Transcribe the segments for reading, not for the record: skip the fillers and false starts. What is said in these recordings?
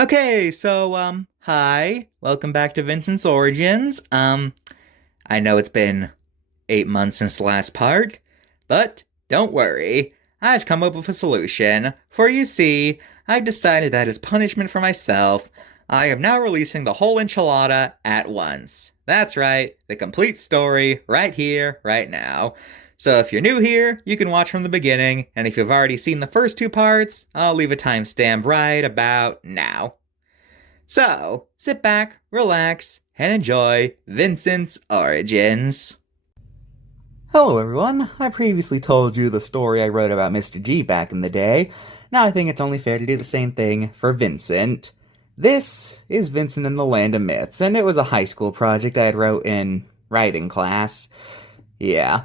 Okay, hi. Welcome back to Vincent's Origins. I know it's been 8 months since the last part, but don't worry. I've come up with a solution. For you see, I've decided that as punishment for myself, I am now releasing the whole enchilada at once. That's right, the complete story, right here, right now. So if you're new here, you can watch from the beginning, and if you've already seen the first two parts, I'll leave a timestamp right about now. So, sit back, relax, and enjoy Vincent's Origins. Hello, everyone. I previously told you the story I wrote about Mr. G back in the day. Now I think it's only fair to do the same thing for Vincent. This is Vincent in the Land of Myths, and it was a high school project I had wrote in writing class. Yeah.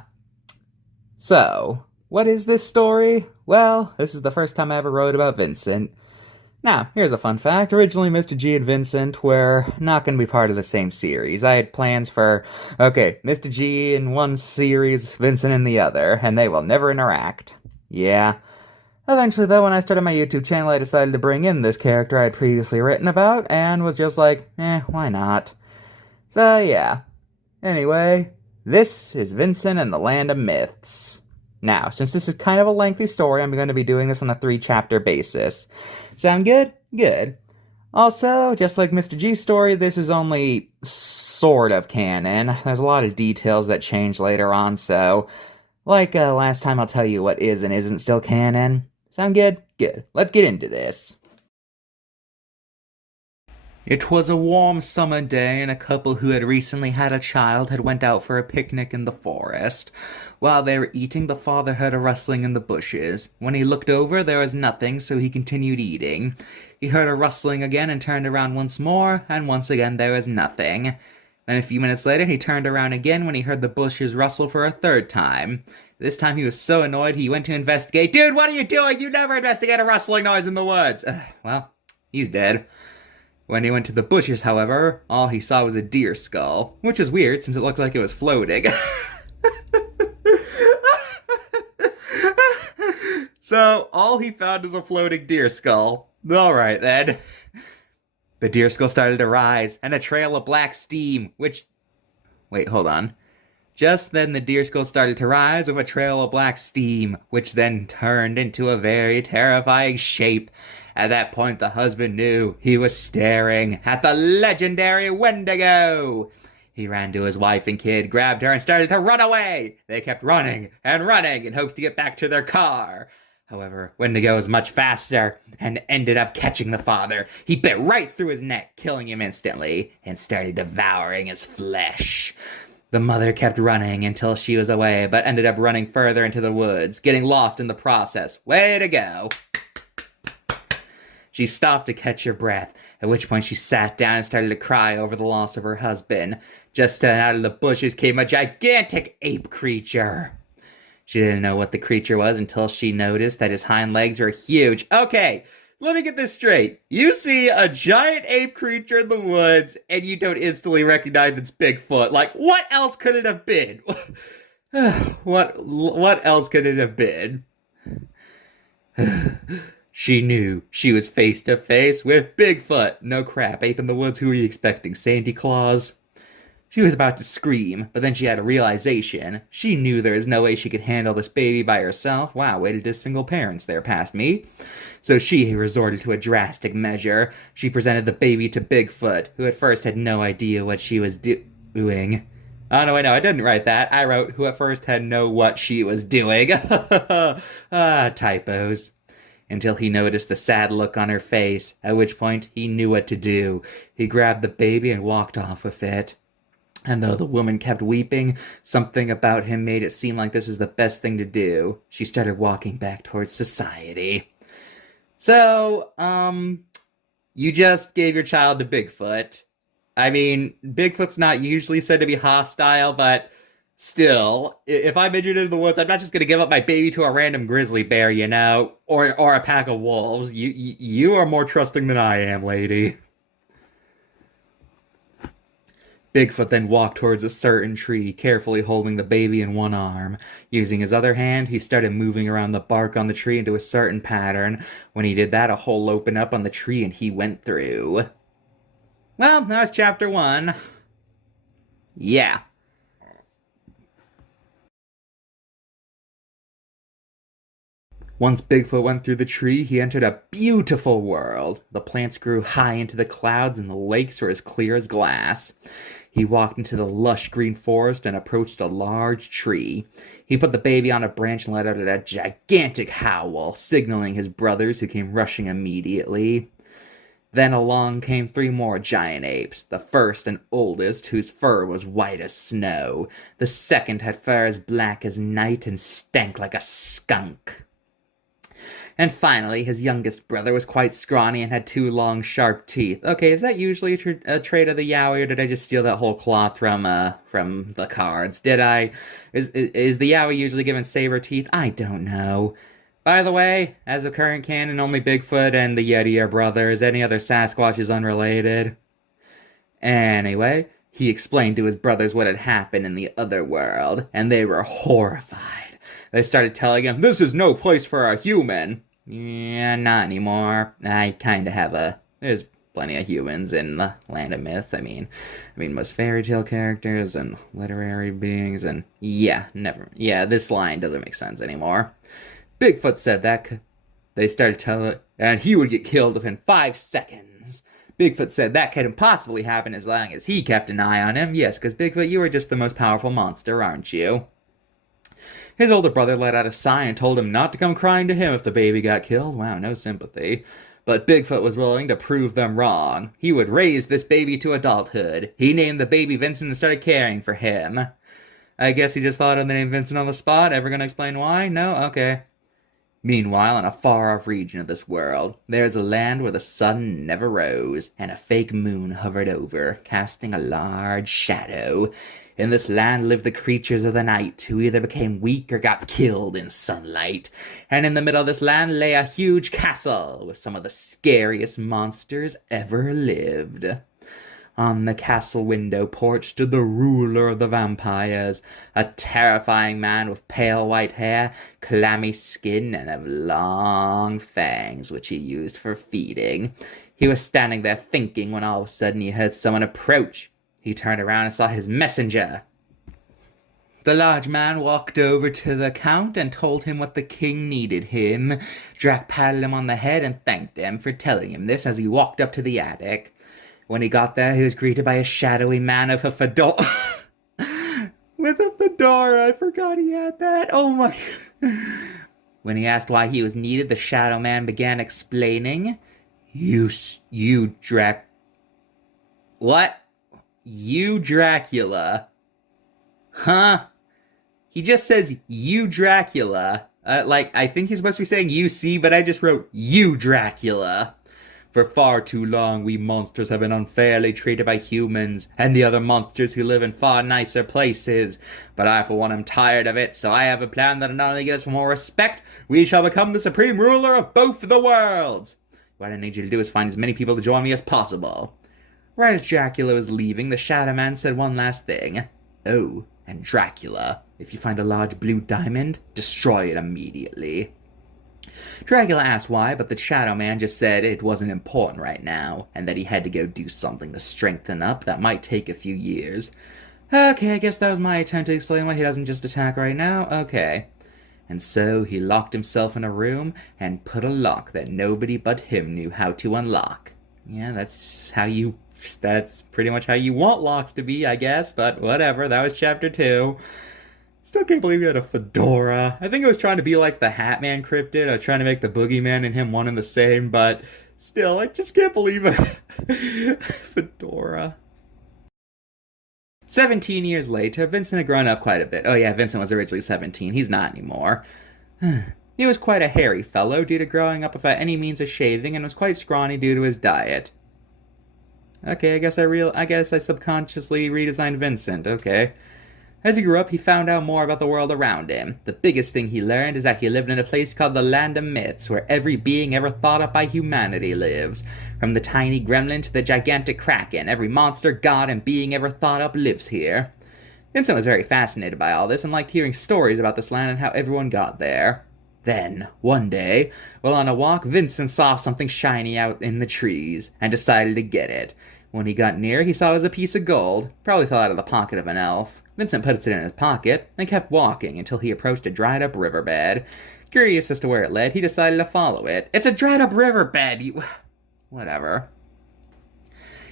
So, what is this story? Well, this is the first time I ever wrote about Vincent. Now, here's a fun fact. Originally, Mr. G and Vincent were not going to be part of the same series. I had plans for, okay, Mr. G in one series, Vincent in the other, and they will never interact. Yeah. Eventually, though, when I started my YouTube channel, I decided to bring in this character I had previously written about, and was just like, why not? So, yeah. Anyway, this is Vincent and the Land of Myths. Now, since this is kind of a lengthy story, I'm going to be doing this on a 3-chapter basis. Sound good? Good. Also, just like Mr. G's story, this is only sort of canon. There's a lot of details that change later on, so like last time, I'll tell you what is and isn't still canon. Sound good? Good. Let's get into this. It was a warm summer day, and a couple who had recently had a child had went out for a picnic in the forest. While they were eating, the father heard a rustling in the bushes. When he looked over, there was nothing, so he continued eating. He heard a rustling again and turned around once more, and once again there was nothing. Then a few minutes later, he turned around again when he heard the bushes rustle for a third time. This time he was so annoyed he went to investigate. Dude, what are you doing? You never investigate a rustling noise in the woods. Well, he's dead. When he went to the bushes, however, all he saw was a deer skull, which is weird since it looked like it was floating. So, all he found is a floating deer skull. Alright then. The deer skull started to rise, and a trail of black steam, which. Wait, hold on. Just then the deer skull started to rise with a trail of black steam, which then turned into a very terrifying shape. At that point, the husband knew he was staring at the legendary Wendigo. He ran to his wife and kid, grabbed her, and started to run away. They kept running and running in hopes to get back to their car. However, Wendigo was much faster and ended up catching the father. He bit right through his neck, killing him instantly, and started devouring his flesh. The mother kept running until she was away, but ended up running further into the woods, getting lost in the process. Way to go! She stopped to catch her breath, at which point she sat down and started to cry over the loss of her husband. Just then out of the bushes came a gigantic ape creature. She didn't know what the creature was until she noticed that his hind legs were huge. Okay, let me get this straight. You see a giant ape creature in the woods, and you don't instantly recognize it's Bigfoot. Like, what else could it have been? What else could it have been? She knew she was face to face with Bigfoot. No crap, ape in the woods, who were you expecting? Santa Claus? She was about to scream, but then she had a realization. She knew there was no way she could handle this baby by herself. Wow, way to diss single parents there past me. So she resorted to a drastic measure. She presented the baby to Bigfoot, who at first had no idea what she was doing. Oh, no, wait, no, I didn't write that. I wrote, who at first had no what she was doing. Typos. Until he noticed the sad look on her face, at which point he knew what to do. He grabbed the baby and walked off with it. And though the woman kept weeping, something about him made it seem like this is the best thing to do. She started walking back towards society. So, you just gave your child to Bigfoot. I mean, Bigfoot's not usually said to be hostile, but still, if I'm injured in the woods, I'm not just gonna give up my baby to a random grizzly bear, you know, or a pack of wolves. You are more trusting than I am, lady. Bigfoot then walked towards a certain tree, carefully holding the baby in one arm. Using his other hand, he started moving around the bark on the tree into a certain pattern. When he did that, a hole opened up on the tree and he went through. Well, that was chapter 1. Yeah. Once Bigfoot went through the tree, he entered a beautiful world. The plants grew high into the clouds and the lakes were as clear as glass. He walked into the lush green forest and approached a large tree. He put the baby on a branch and let out a gigantic howl, signaling his brothers who came rushing immediately. Then along came 3 more giant apes, the first and oldest, whose fur was white as snow. The second had fur as black as night and stank like a skunk. And finally, his youngest brother was quite scrawny and had 2 long, sharp teeth. Okay, is that usually a trait of the Yowie, or did I just steal that whole cloth from the cards? Did I? Is the Yowie usually given saber teeth? I don't know. By the way, as of current canon, only Bigfoot and the Yeti are brothers. Any other Sasquatch is unrelated. Anyway, he explained to his brothers what had happened in the other world, and they were horrified. They started telling him, "This is no place for a human." Yeah, not anymore. I kind of have there's plenty of humans in the land of myth. I mean, most fairy tale characters and literary beings, and yeah, never. Yeah, this line doesn't make sense anymore. Bigfoot said that. They started telling, and he would get killed within 5 seconds. Bigfoot said that couldn't possibly happen as long as he kept an eye on him. Yes, because Bigfoot, you are just the most powerful monster, aren't you? His older brother let out a sigh and told him not to come crying to him if the baby got killed. Wow, no sympathy. But Bigfoot was willing to prove them wrong. He would raise this baby to adulthood. He named the baby Vincent and started caring for him. I guess he just thought of the name Vincent on the spot. Ever gonna explain why? No? Okay. Meanwhile, in a far-off region of this world, there is a land where the sun never rose, and a fake moon hovered over, casting a large shadow. In this land lived the creatures of the night, who either became weak or got killed in sunlight. And in the middle of this land lay a huge castle, with some of the scariest monsters ever lived. On the castle window porch stood the ruler of the vampires, a terrifying man with pale white hair, clammy skin, and of long fangs, which he used for feeding. He was standing there thinking when all of a sudden he heard someone approach. He turned around and saw his messenger. The large man walked over to the count and told him what the king needed him. Drac patted him on the head and thanked him for telling him this as he walked up to the attic. When he got there, he was greeted by a shadowy man with a fedora. With a fedora, I forgot he had that. Oh my. When he asked why he was needed, the shadow man began explaining. You What? You Dracula. Huh? He just says, you Dracula. I think he's supposed to be saying you see, but I just wrote, you Dracula. For far too long, we monsters have been unfairly treated by humans and the other monsters who live in far nicer places. But I, for one, am tired of it, so I have a plan that'll not only get us more respect, we shall become the supreme ruler of both the worlds. What I need you to do is find as many people to join me as possible. Right as Dracula was leaving, the Shadow Man said one last thing. Oh, and Dracula, if you find a large blue diamond, destroy it immediately. Dracula asked why, but the Shadow Man just said it wasn't important right now, and that he had to go do something to strengthen up that might take a few years. Okay, I guess that was my attempt to explain why he doesn't just attack right now. Okay. And so he locked himself in a room and put a lock that nobody but him knew how to unlock. Yeah, that's pretty much how you want locks to be, I guess, but whatever, that was chapter 2. Still can't believe he had a fedora. I think it was trying to be like the Hat Man cryptid. I was trying to make the Boogeyman and him one and the same, but still, I just can't believe it. Fedora. 17 years later, Vincent had grown up quite a bit. Oh yeah, Vincent was originally 17. He's not anymore. He was quite a hairy fellow due to growing up without any means of shaving and was quite scrawny due to his diet. Okay, I guess I subconsciously redesigned Vincent. Okay. As he grew up, he found out more about the world around him. The biggest thing he learned is that he lived in a place called the Land of Myths, where every being ever thought up by humanity lives. From the tiny gremlin to the gigantic kraken, every monster, god, and being ever thought up lives here. Vincent was very fascinated by all this and liked hearing stories about this land and how everyone got there. Then, one day, while on a walk, Vincent saw something shiny out in the trees and decided to get it. When he got near, he saw it was a piece of gold, probably fell out of the pocket of an elf. Vincent put it in his pocket and kept walking until he approached a dried-up riverbed. Curious as to where it led, he decided to follow it. It's a dried-up riverbed, you... Whatever.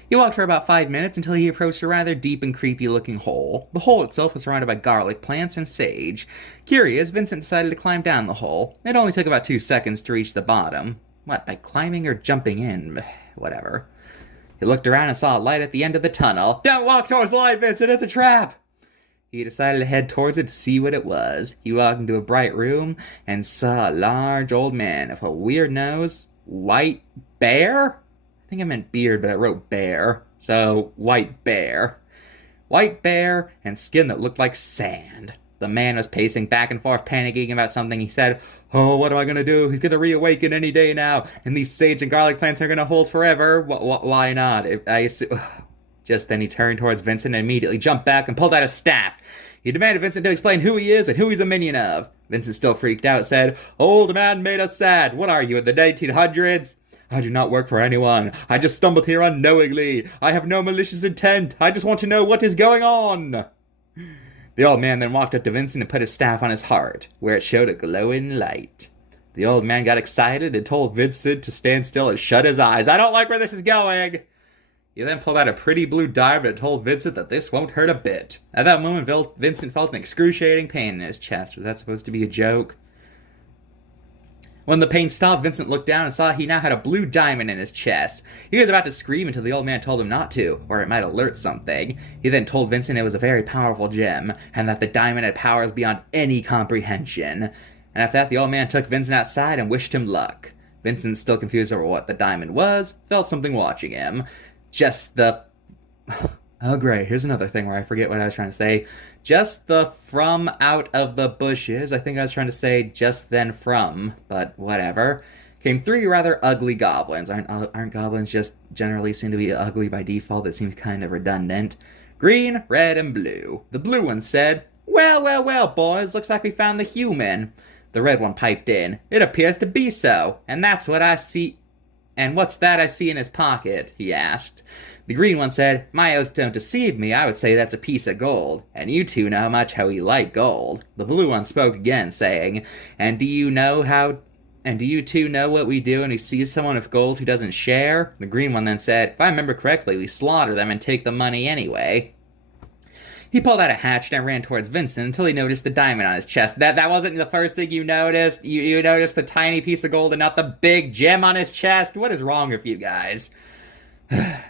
He walked for about 5 minutes until he approached a rather deep and creepy-looking hole. The hole itself was surrounded by garlic plants and sage. Curious, Vincent decided to climb down the hole. It only took about 2 seconds to reach the bottom. What, by climbing or jumping in? Whatever. He looked around and saw a light at the end of the tunnel. Don't walk towards the light, Vincent, it's a trap! He decided to head towards it to see what it was. He walked into a bright room and saw a large old man with a weird nose. White bear? I think I meant beard, but I wrote bear. So, white bear. White bear and skin that looked like sand. The man was pacing back and forth, panicking about something. He said, "Oh, what am I going to do? He's going to reawaken any day now, and these sage and garlic plants are going to hold forever. Why not?" Just then he turned towards Vincent and immediately jumped back and pulled out a staff. He demanded Vincent to explain who he is and who he's a minion of. Vincent, still freaked out, said, "Old man made us sad. What are you, in the 1900s? I do not work for anyone. I just stumbled here unknowingly. I have no malicious intent. I just want to know what is going on." The old man then walked up to Vincent and put his staff on his heart, where it showed a glowing light. The old man got excited and told Vincent to stand still and shut his eyes. "I don't like where this is going." He then pulled out a pretty blue diamond and told Vincent that this won't hurt a bit. At that moment, Vincent felt an excruciating pain in his chest. Was that supposed to be a joke? When the pain stopped, Vincent looked down and saw he now had a blue diamond in his chest. He was about to scream until the old man told him not to, or it might alert something. He then told Vincent it was a very powerful gem, and that the diamond had powers beyond any comprehension. And after that, the old man took Vincent outside and wished him luck. Vincent, still confused over what the diamond was, felt something watching him. Just the... Oh, great. Here's another thing where I forget what I was trying to say. Just the from out of the bushes. I think I was trying to say just then from, but whatever. Came 3 rather ugly goblins. Aren't goblins just generally seem to be ugly by default? That seems kind of redundant. Green, red, and blue. The blue one said, "Well, well, well, boys. Looks like we found the human." The red one piped in. "It appears to be so. And that's what I see... And what's that I see in his pocket?" he asked. The green one said, "My oaths don't deceive me. I would say that's a piece of gold. And you two know much how we like gold." The blue one spoke again, saying, And do you two know what we do when we see someone with gold who doesn't share?" The green one then said, "If I remember correctly, we slaughter them and take the money anyway." He pulled out a hatchet and ran towards Vincent until he noticed the diamond on his chest. That wasn't the first thing you noticed? You noticed the tiny piece of gold and not the big gem on his chest? What is wrong with you guys? At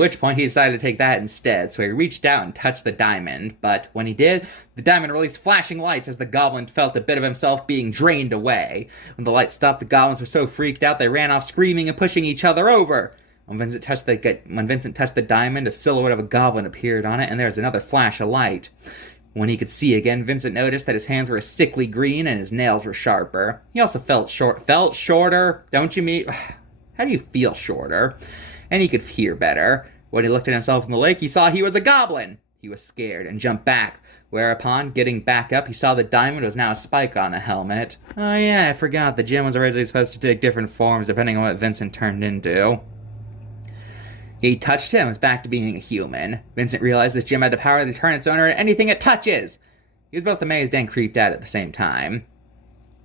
which point he decided to take that instead, so he reached out and touched the diamond. But when he did, the diamond released flashing lights as the goblin felt a bit of himself being drained away. When the light stopped, the goblins were so freaked out they ran off screaming and pushing each other over. When Vincent touched the diamond, a silhouette of a goblin appeared on it, and there was another flash of light. When he could see again, Vincent noticed that his hands were a sickly green and his nails were sharper. He also felt shorter? Don't you mean... How do you feel shorter? And he could hear better. When he looked at himself in the lake, he saw he was a goblin. He was scared and jumped back. Whereupon, getting back up, he saw the diamond was now a spike on a helmet. Oh yeah, I forgot. The gem was originally supposed to take different forms depending on what Vincent turned into. He touched him, was back to being a human. Vincent realized this gem had the power to turn its owner into anything it touches. He was both amazed and creeped out at the same time.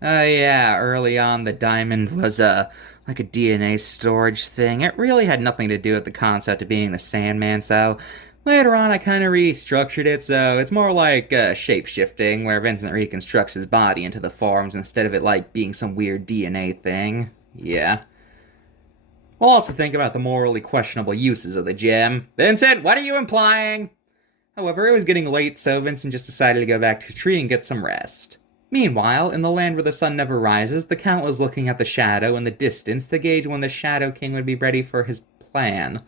Oh yeah, early on the diamond was like a DNA storage thing. It really had nothing to do with the concept of being the Sandman, so later on I kind of restructured it, so it's more like shape-shifting, where Vincent reconstructs his body into the forms instead of it like being some weird DNA thing. Yeah. We'll also think about the morally questionable uses of the gem. Vincent, what are you implying? However, it was getting late, so Vincent just decided to go back to his tree and get some rest. Meanwhile, in the land where the sun never rises, the Count was looking at the shadow in the distance to gauge when the Shadow King would be ready for his plan.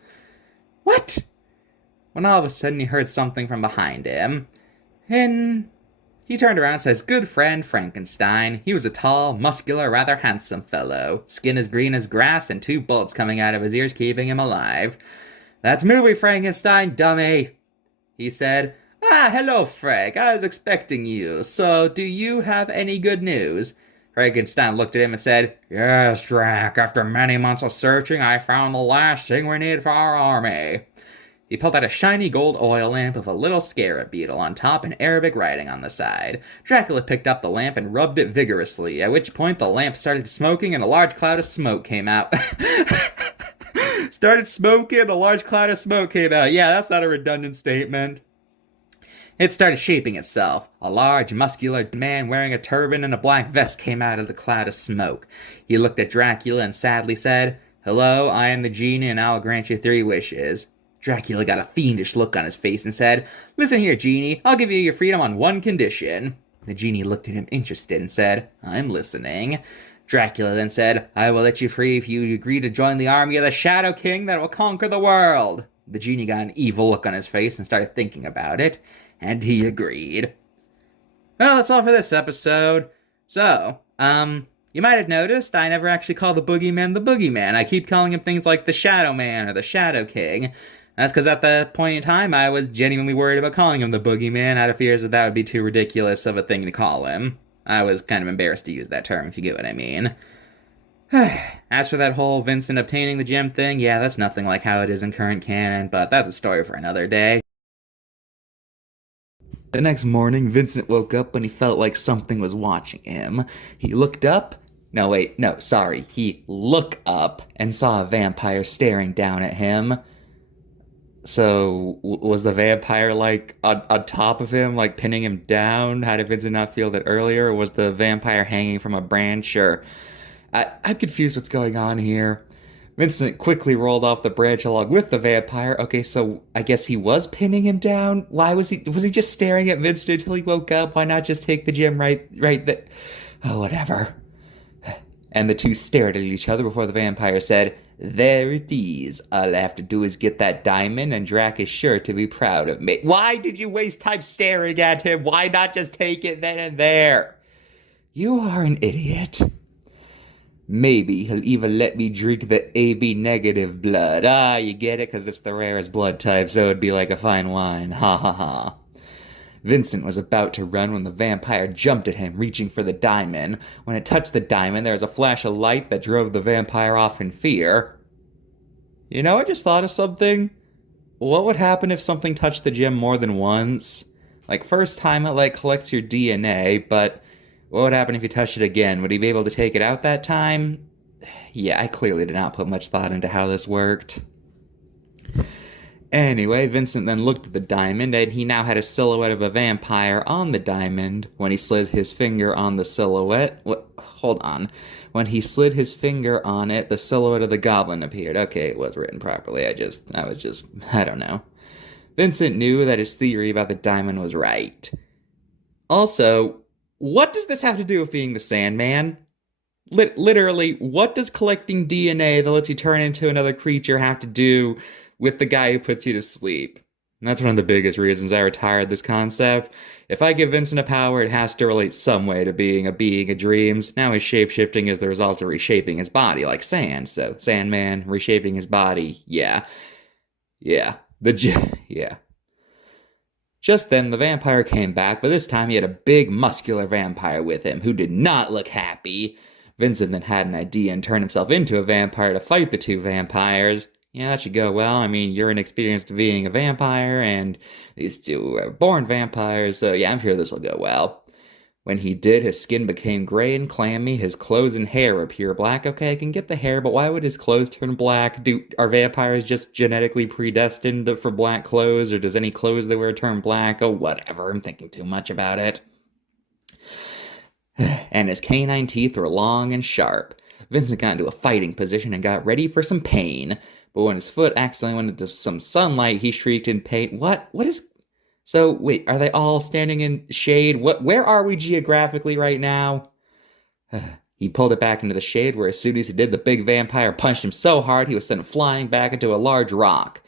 What? when all of a sudden he heard something from behind him. And he turned around and says, "Good friend Frankenstein." He was a tall, muscular, rather handsome fellow, skin as green as grass and two bullets coming out of his ears keeping him alive. "That's movie Frankenstein, dummy," he said. "Ah, hello, Frank. I was expecting you. So, do you have any good news?" Frankenstein looked at him and said, "Yes, Drac. After many months of searching, I found the last thing we need for our army." He pulled out a shiny gold oil lamp with a little scarab beetle on top and Arabic writing on the side. Dracula picked up the lamp and rubbed it vigorously, at which point the lamp started smoking and a large cloud of smoke came out. Started smoking, a large cloud of smoke came out. Yeah, that's not a redundant statement. It started shaping itself. A large, muscular man wearing a turban and a black vest came out of the cloud of smoke. He looked at Dracula and sadly said, "Hello, I am the genie and I will grant you 3 wishes." Dracula got a fiendish look on his face and said, "Listen here, genie, I'll give you your freedom on one condition." The genie looked at him interested and said, "I'm listening." Dracula then said, "I will let you free if you agree to join the army of the Shadow King that will conquer the world." The genie got an evil look on his face and started thinking about it. And he agreed. Well, that's all for this episode. So, you might have noticed I never actually call the Boogeyman the Boogeyman. I keep calling him things like the Shadow Man or the Shadow King. That's because at that point in time, I was genuinely worried about calling him the Boogeyman out of fears that would be too ridiculous of a thing to call him. I was kind of embarrassed to use that term, if you get what I mean. As for that whole Vincent obtaining the gem thing, yeah, that's nothing like how it is in current canon, but that's a story for another day. The next morning, Vincent woke up and he felt like something was watching him. He looked up. No, wait, no, sorry. He looked up and saw a vampire staring down at him. So, was the vampire, like, on top of him, like, pinning him down? How did Vincent not feel that earlier? Or was the vampire hanging from a branch? Or... I'm confused what's going on here. Vincent quickly rolled off the branch along with the vampire. Okay, so I guess he was pinning him down. Why was he just staring at Vincent until he woke up? Why not just take the gem right there? Oh, whatever. And the two stared at each other before the vampire said, "There it is. All I have to do is get that diamond and Drac is sure to be proud of me." Why did you waste time staring at him? Why not just take it then and there? You are an idiot. Maybe he'll even let me drink the AB negative blood. Ah, you get it? Because it's the rarest blood type, so it'd be like a fine wine. Ha ha ha. Vincent was about to run when the vampire jumped at him, reaching for the diamond. When it touched the diamond, there was a flash of light that drove the vampire off in fear. You know, I just thought of something. What would happen if something touched the gem more than once? Like, first time it, like, collects your DNA, but... what would happen if you touched it again? Would he be able to take it out that time? Yeah, I clearly did not put much thought into how this worked. Anyway, Vincent then looked at the diamond, and he now had a silhouette of a vampire on the diamond. When he slid his finger on the silhouette... hold on. When he slid his finger on it, the silhouette of the goblin appeared. Okay, it was written properly. I don't know. Vincent knew that his theory about the diamond was right. Also... what does this have to do with being the Sandman? Literally, what does collecting DNA that lets you turn into another creature have to do with the guy who puts you to sleep? And that's one of the biggest reasons I retired this concept. If I give Vincent a power, it has to relate some way to being a being of dreams. Now his shape-shifting is the result of reshaping his body, like sand. So, Sandman, reshaping his body, yeah. Yeah. Yeah. Just then, the vampire came back, but this time he had a big, muscular vampire with him, who did not look happy. Vincent then had an idea and turned himself into a vampire to fight the two vampires. Yeah, that should go well. I mean, you're inexperienced being a vampire, and these two are born vampires, so yeah, I'm sure this will go well. When he did, his skin became gray and clammy, his clothes and hair were pure black. Okay, I can get the hair, but why would his clothes turn black? Are vampires just genetically predestined for black clothes, or does any clothes they wear turn black? Oh, whatever, I'm thinking too much about it. And his canine teeth were long and sharp. Vincent got into a fighting position and got ready for some pain. But when his foot accidentally went into some sunlight, he shrieked in pain. What is... So, wait, are they all standing in shade? Where are we geographically right now? He pulled it back into the shade, where as soon as he did, the big vampire punched him so hard he was sent flying back into a large rock.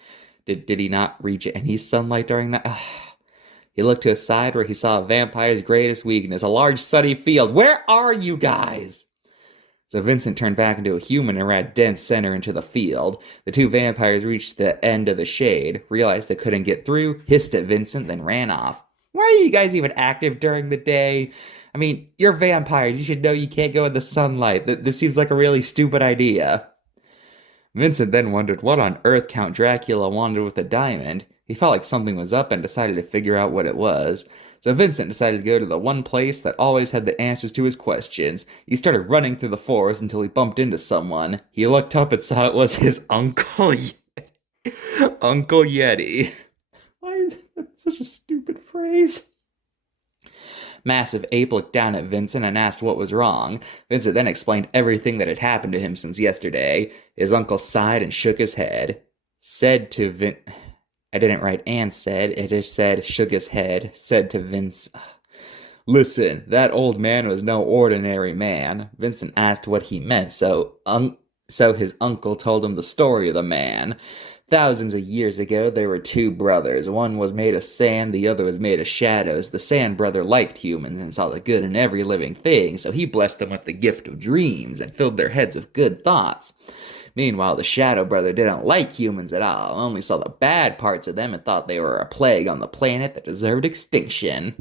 Did he not reach any sunlight during that? He looked to his side where he saw a vampire's greatest weakness, a large sunny field. Where are you guys? So Vincent turned back into a human and ran dead center into the field. The two vampires reached the end of the shade, realized they couldn't get through, hissed at Vincent, then ran off. Why are you guys even active during the day? I mean, you're vampires. You should know you can't go in the sunlight. This seems like a really stupid idea. Vincent then wondered what on earth Count Dracula wanted with the diamond. He felt like something was up and decided to figure out what it was. So Vincent decided to go to the one place that always had the answers to his questions. He started running through the forest until he bumped into someone. He looked up and saw it was his uncle, Uncle Yeti. Why is that such a stupid phrase? Massive Ape looked down at Vincent and asked what was wrong. Vincent then explained everything that had happened to him since yesterday. His uncle sighed and shook his head. Said to I didn't write and said, it just said shook his head, said to Vince. Listen, that old man was no ordinary man. Vincent asked what he meant, so his uncle told him the story of the man. Thousands of years ago, there were two brothers. One was made of sand, the other was made of shadows. The sand brother liked humans and saw the good in every living thing, so he blessed them with the gift of dreams and filled their heads with good thoughts. Meanwhile, the shadow brother didn't like humans at all, only saw the bad parts of them and thought they were a plague on the planet that deserved extinction.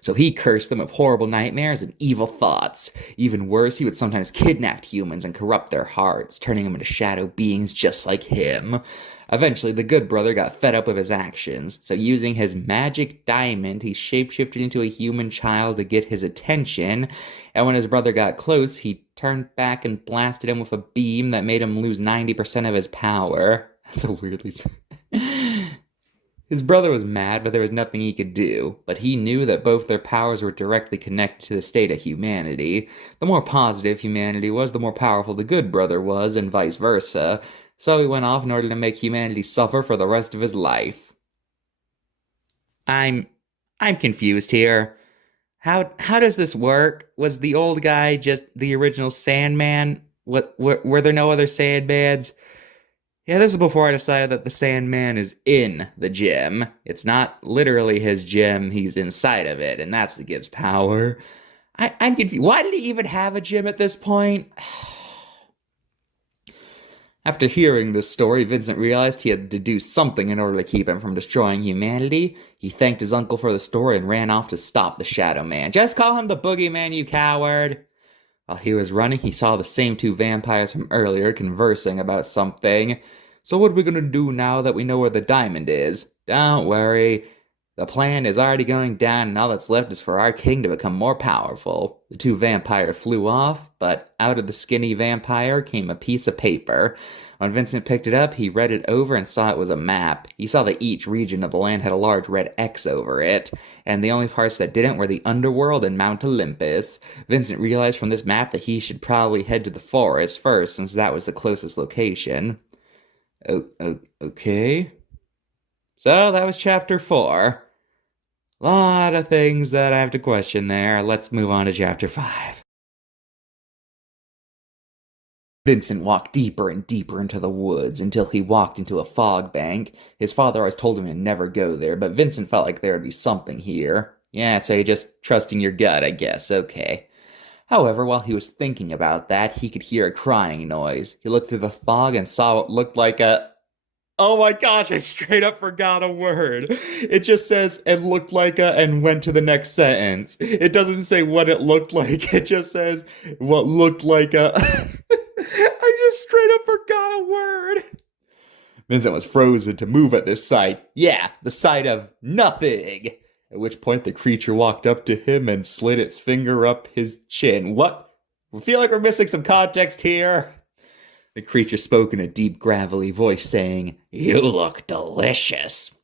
So he cursed them with horrible nightmares and evil thoughts. Even worse, he would sometimes kidnap humans and corrupt their hearts, turning them into shadow beings just like him. Eventually, the good brother got fed up with his actions, so using his magic diamond, he shapeshifted into a human child to get his attention, and when his brother got close, he turned back and blasted him with a beam that made him lose 90% of his power. That's a weirdly... His brother was mad, but there was nothing he could do. But he knew that both their powers were directly connected to the state of humanity. The more positive humanity was, the more powerful the good brother was, and vice versa. So he went off in order to make humanity suffer for the rest of his life. I'm confused here. How does this work? Was the old guy just the original Sandman? Were there no other Sandmans? Yeah, this is before I decided that the Sandman is in the gem. It's not literally his gem, he's inside of it, and that's what gives power. I'm confused. Why did he even have a gem at this point? After hearing this story, Vincent realized he had to do something in order to keep him from destroying humanity. He thanked his uncle for the story and ran off to stop the Shadow Man. Just call him the Boogeyman, you coward! While he was running, he saw the same two vampires from earlier conversing about something. So what are we gonna do now that we know where the diamond is? Don't worry. The plan is already going down and all that's left is for our king to become more powerful. The two vampires flew off, but out of the skinny vampire came a piece of paper. When Vincent picked it up, he read it over and saw it was a map. He saw that each region of the land had a large red X over it, and the only parts that didn't were the underworld and Mount Olympus. Vincent realized from this map that he should probably head to the forest first, since that was the closest location. Okay. So that was chapter 4. Lot of things that I have to question there. Let's move on to chapter 5. Vincent walked deeper and deeper into the woods until he walked into a fog bank. His father always told him to never go there, but Vincent felt like there would be something here. Yeah, so you're just trusting your gut, I guess. Okay. However, while he was thinking about that, he could hear a crying noise. He looked through the fog and saw what looked like a... Oh my gosh, I straight up forgot a word. It just says, and looked like a, and went to the next sentence. It doesn't say what it looked like. It just says, what looked like a... I just straight up forgot a word. Vincent was frozen to move at this sight. Yeah, the sight of nothing. At which point the creature walked up to him and slid its finger up his chin. What? We feel like we're missing some context here. The creature spoke in a deep, gravelly voice, saying, "You look delicious."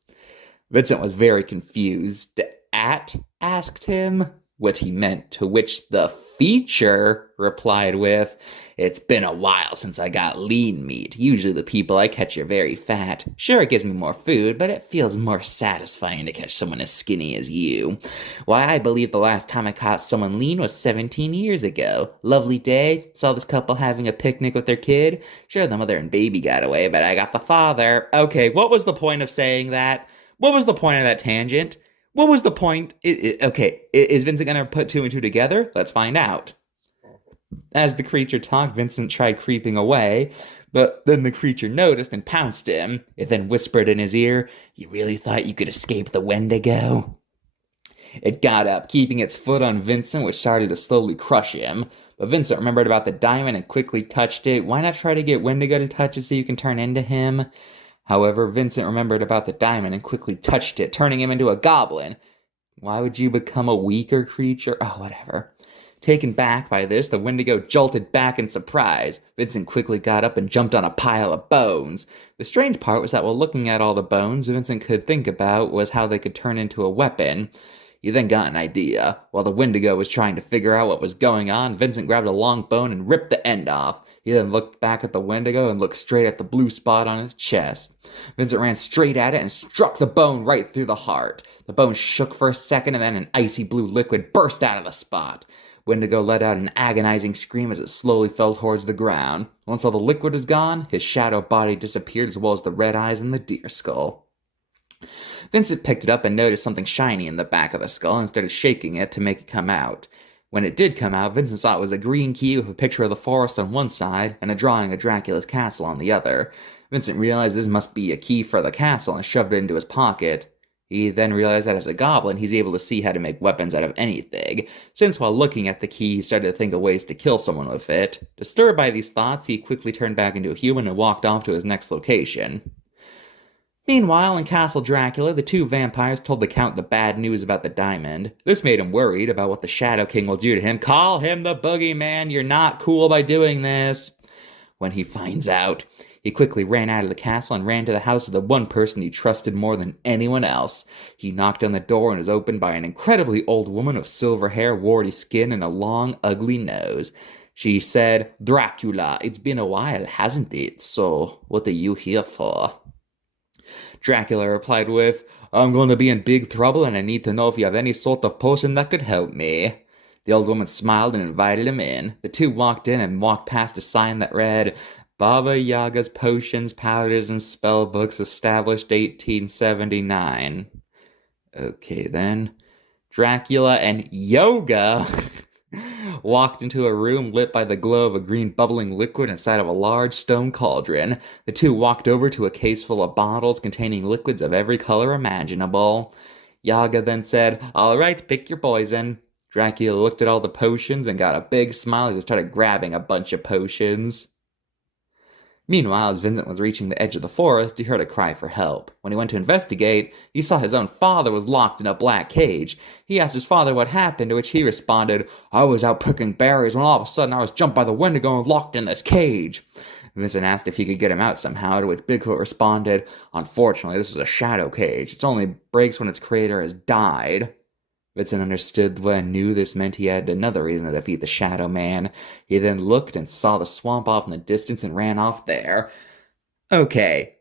Vincent was very confused. Asked him, what he meant, to which the feature replied with, "It's been a while since I got lean meat. Usually the people I catch are very fat. Sure, it gives me more food, but it feels more satisfying to catch someone as skinny as you. Why, I believe the last time I caught someone lean was 17 years ago. Lovely day, saw this couple having a picnic with their kid. Sure, the mother and baby got away, but I got the father." Okay, what was the point of saying that? What was the point of that tangent? What was the point? Okay, is Vincent gonna put two and two together? Let's find out. As the creature talked, Vincent tried creeping away, but then the creature noticed and pounced him. It then whispered in his ear, "You really thought you could escape the Wendigo?" It got up, keeping its foot on Vincent, which started to slowly crush him. But Vincent remembered about the diamond and quickly touched it. Why not try to get Wendigo to touch it so you can turn into him? However, Vincent remembered about the diamond and quickly touched it, turning him into a goblin. Why would you become a weaker creature? Oh, whatever. Taken back by this, the Wendigo jolted back in surprise. Vincent quickly got up and jumped on a pile of bones. The strange part was that while looking at all the bones, Vincent could think about was how they could turn into a weapon. He then got an idea. While the Wendigo was trying to figure out what was going on, Vincent grabbed a long bone and ripped the end off. He then looked back at the Wendigo and looked straight at the blue spot on his chest. Vincent ran straight at it and struck the bone right through the heart. The bone shook for a second and then an icy blue liquid burst out of the spot. Wendigo let out an agonizing scream as it slowly fell towards the ground. Once all the liquid was gone, his shadow body disappeared as well as the red eyes and the deer skull. Vincent picked it up and noticed something shiny in the back of the skull and started shaking it to make it come out. When it did come out, Vincent saw it was a green key with a picture of the forest on one side and a drawing of Dracula's castle on the other. Vincent realized this must be a key for the castle and shoved it into his pocket. He then realized that as a goblin, he's able to see how to make weapons out of anything. Since while looking at the key, he started to think of ways to kill someone with it. Disturbed by these thoughts, he quickly turned back into a human and walked off to his next location. Meanwhile, in Castle Dracula, the two vampires told the Count the bad news about the diamond. This made him worried about what the Shadow King will do to him. "Call him the Boogeyman, you're not cool by doing this." When he finds out, he quickly ran out of the castle and ran to the house of the one person he trusted more than anyone else. He knocked on the door and was opened by an incredibly old woman with silver hair, warty skin, and a long, ugly nose. She said, "Dracula, it's been a while, hasn't it? So, what are you here for?" Dracula replied with, "I'm going to be in big trouble and I need to know if you have any sort of potion that could help me." The old woman smiled and invited him in. The two walked in and walked past a sign that read, "Baba Yaga's Potions, Powders, and Spell Books, established 1879. Okay then. Dracula and Yoga walked into a room lit by the glow of a green bubbling liquid inside of a large stone cauldron. The two walked over to a case full of bottles containing liquids of every color imaginable. Yaga then said, "All right, pick your poison." Dracula looked at all the potions and got a big smile as he started grabbing a bunch of potions. Meanwhile, as Vincent was reaching the edge of the forest, he heard a cry for help. When he went to investigate, he saw his own father was locked in a black cage. He asked his father what happened, to which he responded, "I was out picking berries when all of a sudden I was jumped by the Wendigo and locked in this cage." Vincent asked if he could get him out somehow, to which Bigfoot responded, "Unfortunately, this is a shadow cage. It only breaks when its creator has died." Vincent understood and knew this meant he had another reason to defeat the Shadow Man. He then looked and saw the swamp off in the distance and ran off there. Okay.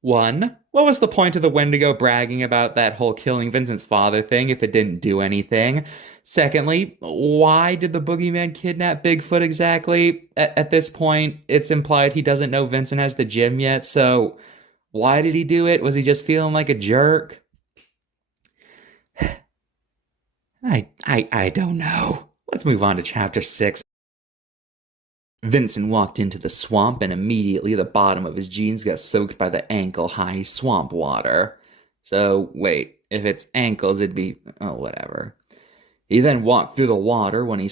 1. What was the point of the Wendigo bragging about that whole killing Vincent's father thing if it didn't do anything? Secondly, why did the boogeyman kidnap Bigfoot exactly? At this point, it's implied he doesn't know Vincent has the gym yet, so why did he do it? Was he just feeling like a jerk? I don't know. Let's move on to chapter 6. Vincent walked into the swamp and immediately the bottom of his jeans got soaked by the ankle-high swamp water. So, wait, if it's ankles, it'd be... oh, whatever. He then walked through the water when he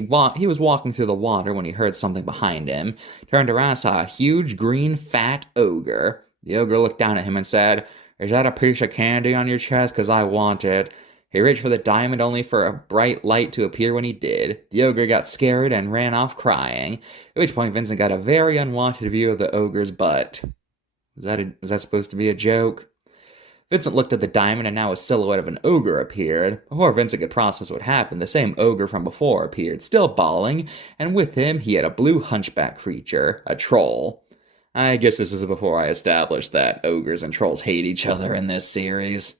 was walking through the water when he heard something behind him. Turned around and saw a huge, green, fat ogre. The ogre looked down at him and said, "Is that a piece of candy on your chest? 'Cause I want it." He reached for the diamond only for a bright light to appear when he did. The ogre got scared and ran off crying, at which point Vincent got a very unwanted view of the ogre's butt. Was that supposed to be a joke? Vincent looked at the diamond and now a silhouette of an ogre appeared. Before Vincent could process what happened, the same ogre from before appeared, still bawling, and with him he had a blue hunchback creature, a troll. I guess this is before I established that ogres and trolls hate each other in this series.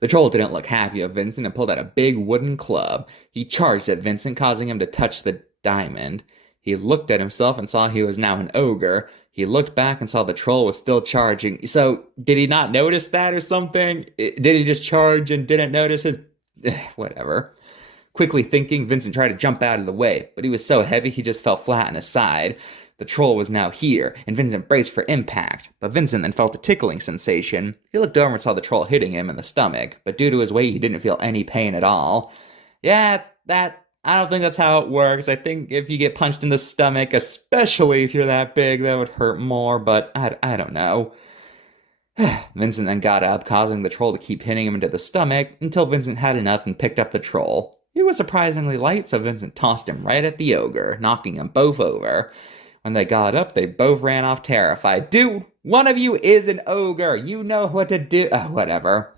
The troll didn't look happy of Vincent and pulled out a big wooden club. He charged at Vincent, causing him to touch the diamond. He looked at himself and saw he was now an ogre. He looked back and saw the troll was still charging. So, did he not notice that or something? Did he just charge and didn't notice his... Whatever. Quickly thinking, Vincent tried to jump out of the way, but he was so heavy he just fell flat on his side. The troll was now here, and Vincent braced for impact, but Vincent then felt a tickling sensation. He looked over and saw the troll hitting him in the stomach, but due to his weight, he didn't feel any pain at all. Yeah, I don't think that's how it works. I think if you get punched in the stomach, especially if you're that big, that would hurt more, but I don't know. Vincent then got up, causing the troll to keep hitting him into the stomach, until Vincent had enough and picked up the troll. He was surprisingly light, so Vincent tossed him right at the ogre, knocking them both over. When they got up, they both ran off terrified. Dude, one of you is an ogre. You know what to do. Whatever.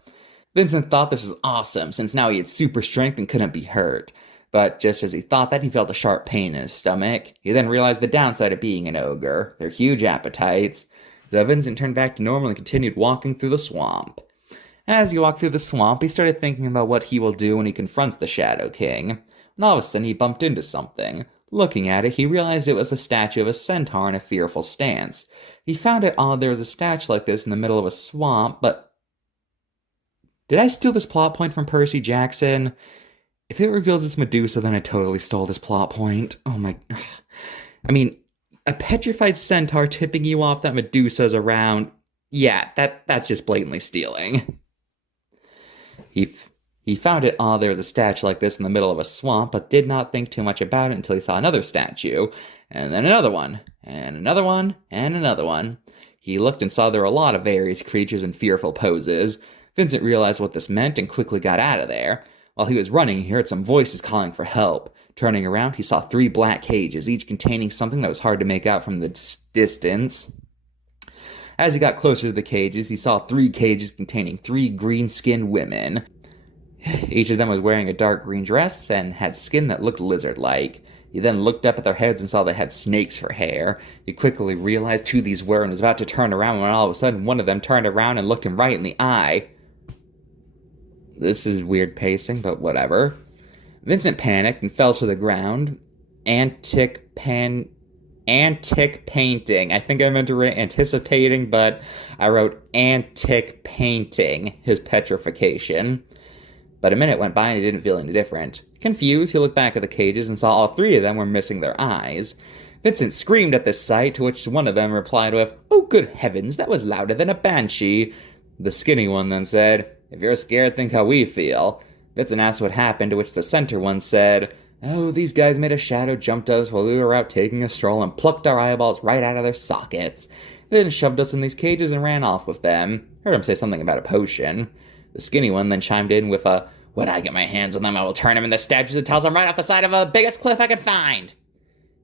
Vincent thought this was awesome, since now he had super strength and couldn't be hurt. But just as he thought that, he felt a sharp pain in his stomach. He then realized the downside of being an ogre. Their huge appetites. So Vincent turned back to normal and continued walking through the swamp. As he walked through the swamp, he started thinking about what he will do when he confronts the Shadow King. And all of a sudden, he bumped into something. Looking at it, he realized it was a statue of a centaur in a fearful stance. He found it odd there was a statue like this in the middle of a swamp, but... Did I steal this plot point from Percy Jackson? If it reveals it's Medusa, then I totally stole this plot point. Oh my... I mean, a petrified centaur tipping you off that Medusa's around... Yeah, that's just blatantly stealing. He found it odd there was a statue like this in the middle of a swamp, but did not think too much about it until he saw another statue, and then another one, and another one, and another one. He looked and saw there were a lot of various creatures in fearful poses. Vincent realized what this meant and quickly got out of there. While he was running, he heard some voices calling for help. Turning around, he saw 3 black cages, each containing something that was hard to make out from the distance. As he got closer to the cages, he saw 3 cages containing 3 green-skinned women. Each of them was wearing a dark green dress and had skin that looked lizard-like. He then looked up at their heads and saw they had snakes for hair. He quickly realized who these were and was about to turn around when all of a sudden one of them turned around and looked him right in the eye. This is weird pacing, but whatever. Vincent panicked and fell to the ground. Antic painting. I think I meant to write anticipating, but I wrote antic painting, his petrification. But a minute went by and he didn't feel any different. Confused, he looked back at the cages and saw all 3 of them were missing their eyes. Vincent screamed at this sight, to which one of them replied with, "Oh, good heavens, that was louder than a banshee." The skinny one then said, "If you're scared, think how we feel." Vincent asked what happened, to which the center one said, "Oh, these guys made a shadow jump at us while we were out taking a stroll and plucked our eyeballs right out of their sockets. They then shoved us in these cages and ran off with them." Heard him say something about a potion. The skinny one then chimed in with a, "When I get my hands on them, I will turn them into statues and toss them right off the side of the biggest cliff I can find."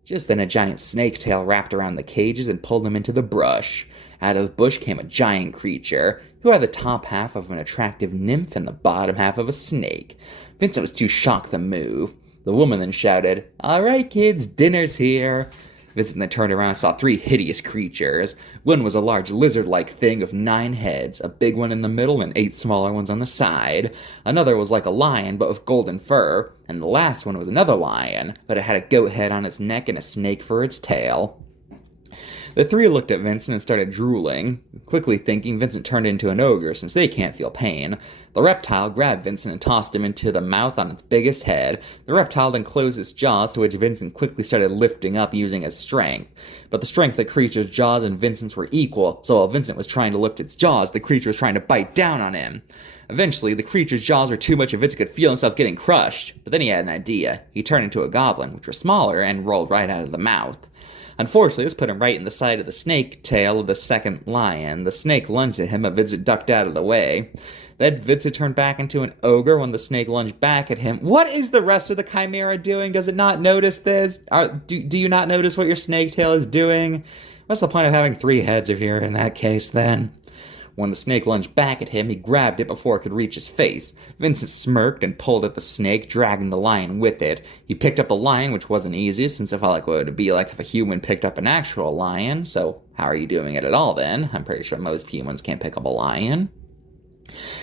Just then a giant snake tail wrapped around the cages and pulled them into the brush. Out of the bush came a giant creature, who had the top half of an attractive nymph and the bottom half of a snake. Vincent was too shocked to move. The woman then shouted, "All right, kids, dinner's here." Vincent then turned around and saw 3 hideous creatures. One was a large lizard-like thing with 9 heads, a big one in the middle and 8 smaller ones on the side. Another was like a lion, but with golden fur. And the last one was another lion, but it had a goat head on its neck and a snake for its tail. The 3 looked at Vincent and started drooling. Quickly thinking, Vincent turned into an ogre, since they can't feel pain. The reptile grabbed Vincent and tossed him into the mouth on its biggest head. The reptile then closed its jaws, to which Vincent quickly started lifting up using his strength. But the strength of the creature's jaws and Vincent's were equal, so while Vincent was trying to lift its jaws, the creature was trying to bite down on him. Eventually, the creature's jaws were too much and Vincent could feel himself getting crushed. But then he had an idea. He turned into a goblin, which was smaller and rolled right out of the mouth. Unfortunately, this put him right in the side of the snake tail of the second lion. The snake lunged at him, but Vincent ducked out of the way. Then Vincent turned back into an ogre when the snake lunged back at him. What is the rest of the chimera doing? Does it not notice this? Do you not notice what your snake tail is doing? What's the point of having 3 heads if you're in that case, then? When the snake lunged back at him, he grabbed it before it could reach his face. Vincent smirked and pulled at the snake, dragging the lion with it. He picked up the lion, which wasn't easy, since it felt like what it would be like if a human picked up an actual lion. So how are you doing it at all, then? I'm pretty sure most humans can't pick up a lion.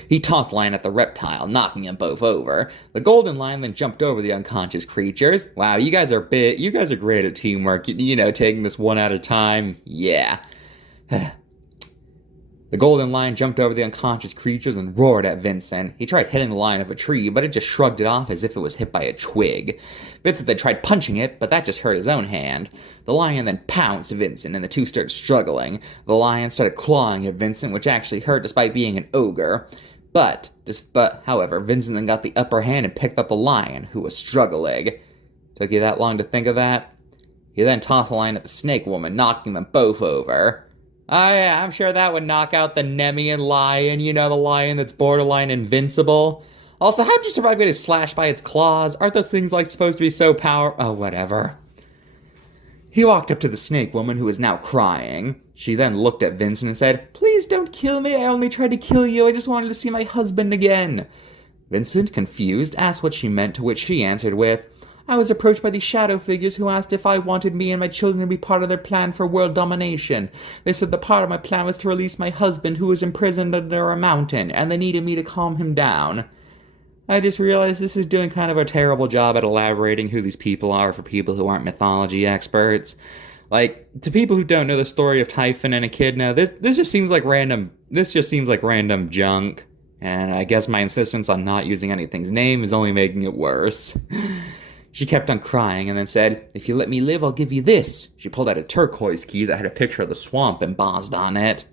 He tossed the lion at the reptile, knocking them both over. The golden lion then jumped over the unconscious creatures. Wow, you guys are great at teamwork. Taking this one at a time. Yeah. The golden lion jumped over the unconscious creatures and roared at Vincent. He tried hitting the lion of a tree, but it just shrugged it off as if it was hit by a twig. Vincent then tried punching it, but that just hurt his own hand. The lion then pounced Vincent, and the two started struggling. The lion started clawing at Vincent, which actually hurt despite being an ogre. However, Vincent then got the upper hand and picked up the lion, who was struggling. Took you that long to think of that? He then tossed the lion at the snake woman, knocking them both over. Oh yeah, I'm sure that would knock out the Nemean lion, the lion that's borderline invincible. Also, how'd you survive getting slashed by its claws? Aren't those things supposed to be so powerful? Oh, whatever. He walked up to the snake woman, who was now crying. She then looked at Vincent and said, "Please don't kill me, I only tried to kill you, I just wanted to see my husband again." Vincent, confused, asked what she meant, to which she answered with, "I was approached by these shadow figures who asked if I wanted me and my children to be part of their plan for world domination. They said the part of my plan was to release my husband who was imprisoned under a mountain, and they needed me to calm him down." I just realized this is doing kind of a terrible job at elaborating who these people are for people who aren't mythology experts. To people who don't know the story of Typhon and Echidna, this just seems like random junk. And I guess my insistence on not using anything's name is only making it worse. She kept on crying and then said, "If you let me live, I'll give you this." She pulled out a turquoise key that had a picture of the swamp embossed on it.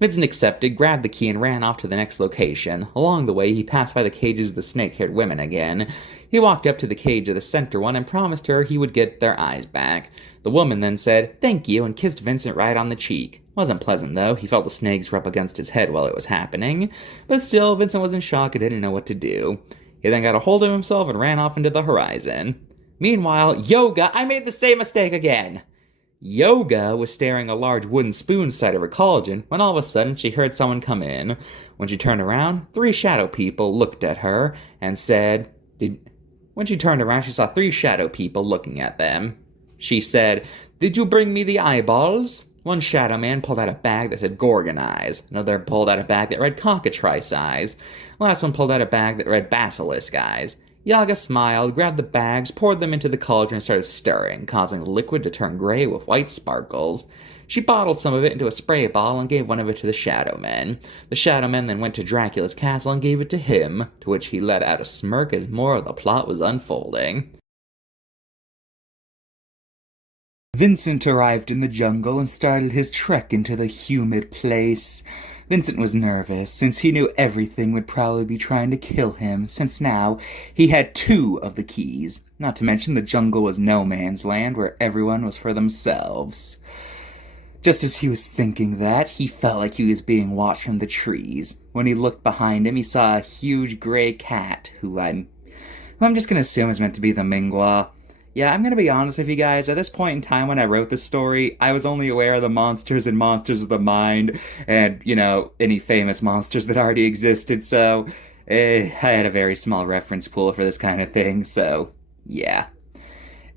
Vincent accepted, grabbed the key, and ran off to the next location. Along the way, he passed by the cages of the snake-haired women again. He walked up to the cage of the center one and promised her he would get their eyes back. The woman then said, "Thank you," and kissed Vincent right on the cheek. Wasn't pleasant, though. He felt the snakes rub against his head while it was happening. But still, Vincent was in shock and didn't know what to do. He then got a hold of himself and ran off into the horizon. Meanwhile, I made the same mistake again! Yoga was staring a large wooden spoon inside of her cauldron when all of a sudden she heard someone come in. When she turned around, 3 shadow people looked at her and said, When she turned around, she saw 3 shadow people looking at them. She said, "Did you bring me the eyeballs?" One shadow man pulled out a bag that said Gorgon eyes. Another pulled out a bag that read Cockatrice eyes. The last one pulled out a bag that read Basilisk eyes. Yaga smiled, grabbed the bags, poured them into the cauldron and started stirring, causing the liquid to turn gray with white sparkles. She bottled some of it into a spray bottle and gave one of it to the Shadow Men. The Shadow Men then went to Dracula's castle and gave it to him, to which he let out a smirk as more of the plot was unfolding. Vincent arrived in the jungle and started his trek into the humid place. Vincent was nervous, since he knew everything would probably be trying to kill him, since now he had 2 of the keys. Not to mention the jungle was no man's land, where everyone was for themselves. Just as he was thinking that, he felt like he was being watched from the trees. When he looked behind him, he saw a huge gray cat, who I'm just gonna assume is meant to be the Mingwa. Yeah, I'm gonna be honest with you guys, at this point in time when I wrote this story, I was only aware of the monsters and Monsters of the Mind, and, any famous monsters that already existed, so I had a very small reference pool for this kind of thing, so yeah.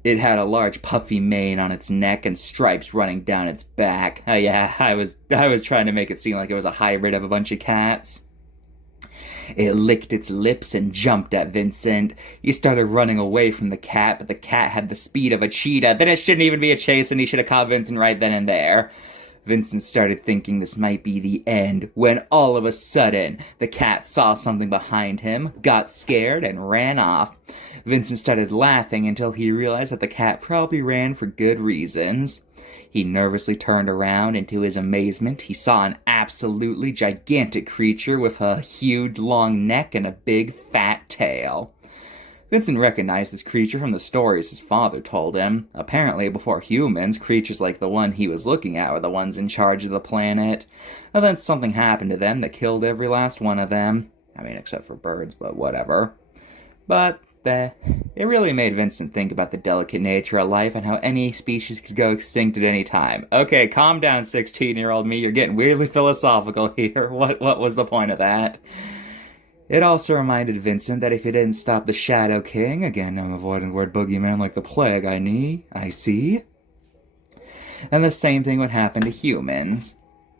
It had a large puffy mane on its neck and stripes running down its back. Oh yeah, I was trying to make it seem like it was a hybrid of a bunch of cats. It licked its lips and jumped at Vincent. He started running away from the cat, but the cat had the speed of a cheetah. Then it shouldn't even be a chase, and he should have caught Vincent right then and there. Vincent started thinking this might be the end, when all of a sudden, the cat saw something behind him, got scared, and ran off. Vincent started laughing until he realized that the cat probably ran for good reasons. He nervously turned around, and to his amazement, he saw an absolutely gigantic creature with a huge long neck and a big fat tail. Vincent recognized this creature from the stories his father told him. Apparently, before humans, creatures like the one he was looking at were the ones in charge of the planet. And then something happened to them that killed every last one of them. I mean, except for birds, but whatever. But It really made Vincent think about the delicate nature of life and how any species could go extinct at any time. Okay, calm down, 16-year-old me. You're getting weirdly philosophical here. What was the point of that? It also reminded Vincent that if he didn't stop the Shadow King, again, I'm avoiding the word boogeyman like the plague, I see, then the same thing would happen to humans.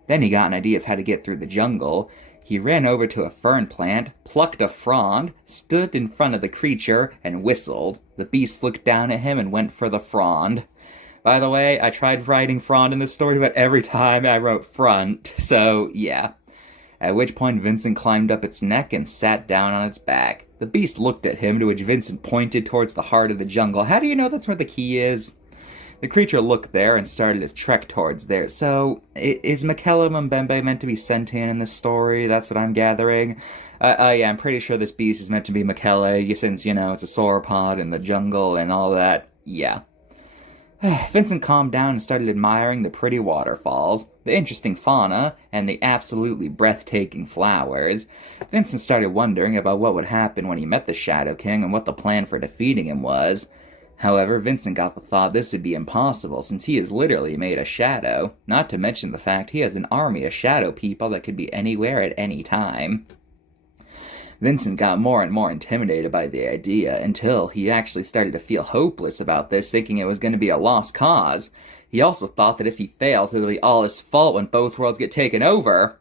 Then he got an idea of how to get through the jungle. He ran over to a fern plant, plucked a frond, stood in front of the creature, and whistled. The beast looked down at him and went for the frond. By the way, I tried writing frond in this story, but every time I wrote front, so yeah. At which point Vincent climbed up its neck and sat down on its back. The beast looked at him, to which Vincent pointed towards the heart of the jungle. How do you know that's where the key is? The creature looked there and started its trek towards there. So, is Michele Mbembe meant to be sentient in this story? That's what I'm gathering. Yeah, I'm pretty sure this beast is meant to be Michele, since, it's a sauropod in the jungle and all that. Yeah. Vincent calmed down and started admiring the pretty waterfalls, the interesting fauna, and the absolutely breathtaking flowers. Vincent started wondering about what would happen when he met the Shadow King and what the plan for defeating him was. However, Vincent got the thought this would be impossible since he is literally made of shadow, not to mention the fact he has an army of shadow people that could be anywhere at any time. Vincent got more and more intimidated by the idea until he actually started to feel hopeless about this, thinking it was going to be a lost cause. He also thought that if he fails, it'll be all his fault when both worlds get taken over.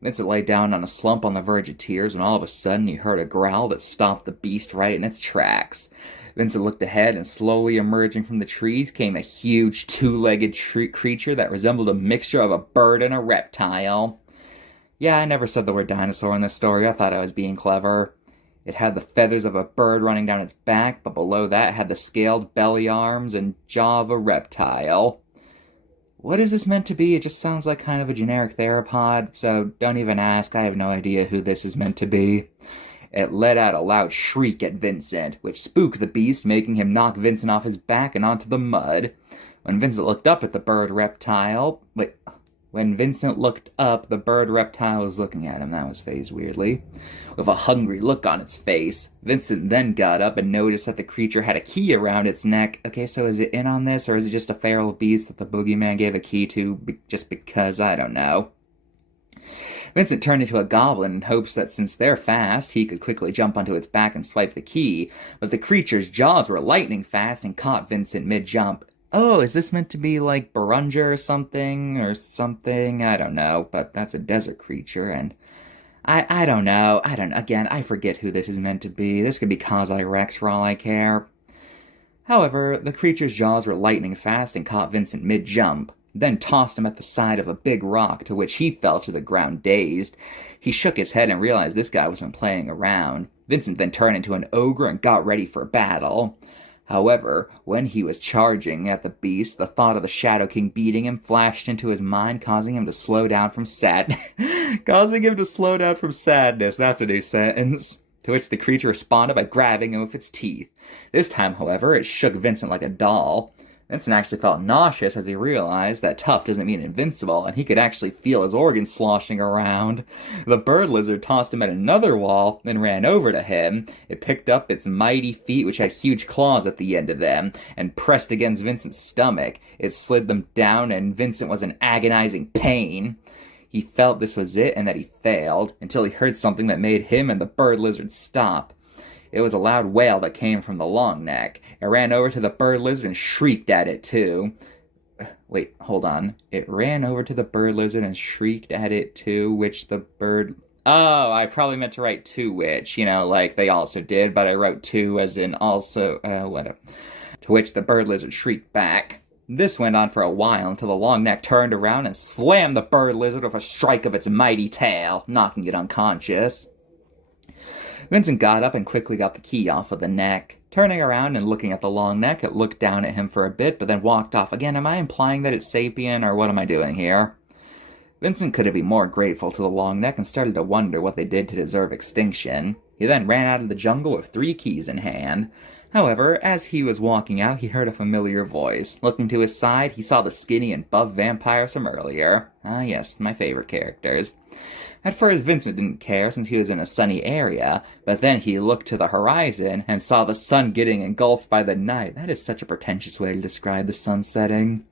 Vincent lay down on a slump on the verge of tears when all of a sudden he heard a growl that stopped the beast right in its tracks. Vincent looked ahead, and slowly emerging from the trees came a huge two-legged creature that resembled a mixture of a bird and a reptile. Yeah, I never said the word dinosaur in this story. I thought I was being clever. It had the feathers of a bird running down its back, but below that it had the scaled belly arms and jaw of a reptile. What is this meant to be? It just sounds like kind of a generic theropod, so don't even ask. I have no idea who this is meant to be. It let out a loud shriek at Vincent, which spooked the beast, making him knock Vincent off his back and onto the mud. When Vincent looked up, the bird reptile was looking at him. That was phased weirdly. With a hungry look on its face, Vincent then got up and noticed that the creature had a key around its neck. Okay, so is it in on this, or is it just a feral beast that the boogeyman gave a key to just because? I don't know. Vincent turned into a goblin in hopes that since they're fast, he could quickly jump onto its back and swipe the key, but the creature's jaws were lightning fast and caught Vincent mid-jump. Oh, is this meant to be like Barunja or something? I don't know, but that's a desert creature, and I don't know. Again, I forget who this is meant to be. This could be Kazai Rex for all I care. However, the creature's jaws were lightning fast and caught Vincent mid-jump, then tossed him at the side of a big rock, to which he fell to the ground dazed. He shook his head and realized this guy wasn't playing around. Vincent then turned into an ogre and got ready for battle. However, when he was charging at the beast, the thought of the Shadow King beating him flashed into his mind, causing him to slow down from sadness. That's a new sentence. To which the creature responded by grabbing him with its teeth. This time, however, it shook Vincent like a doll. Vincent actually felt nauseous as he realized that tough doesn't mean invincible, and he could actually feel his organs sloshing around. The bird lizard tossed him at another wall, then ran over to him. It picked up its mighty feet, which had huge claws at the end of them, and pressed against Vincent's stomach. It slid them down, and Vincent was in agonizing pain. He felt this was it, and that he failed, until he heard something that made him and the bird lizard stop. It was a loud wail that came from the long neck. It ran over to the bird lizard and shrieked at it, too. Wait, hold on. It ran over to the bird lizard and shrieked at it, too, which the bird... Oh, I probably meant to write to which, like they also did, but I wrote to as in also, whatever. To which the bird lizard shrieked back. This went on for a while until the long neck turned around and slammed the bird lizard with a strike of its mighty tail, knocking it unconscious. Vincent got up and quickly got the key off of the neck. Turning around and looking at the long neck, it looked down at him for a bit, but then walked off. Again, am I implying that it's sapient, or what am I doing here? Vincent couldn't be more grateful to the long neck and started to wonder what they did to deserve extinction. He then ran out of the jungle with 3 keys in hand. However, as he was walking out, he heard a familiar voice. Looking to his side, he saw the skinny and buff vampires from earlier. Ah yes, my favorite characters. At first, Vincent didn't care since he was in a sunny area, but then he looked to the horizon and saw the sun getting engulfed by the night. That is such a pretentious way to describe the sun setting.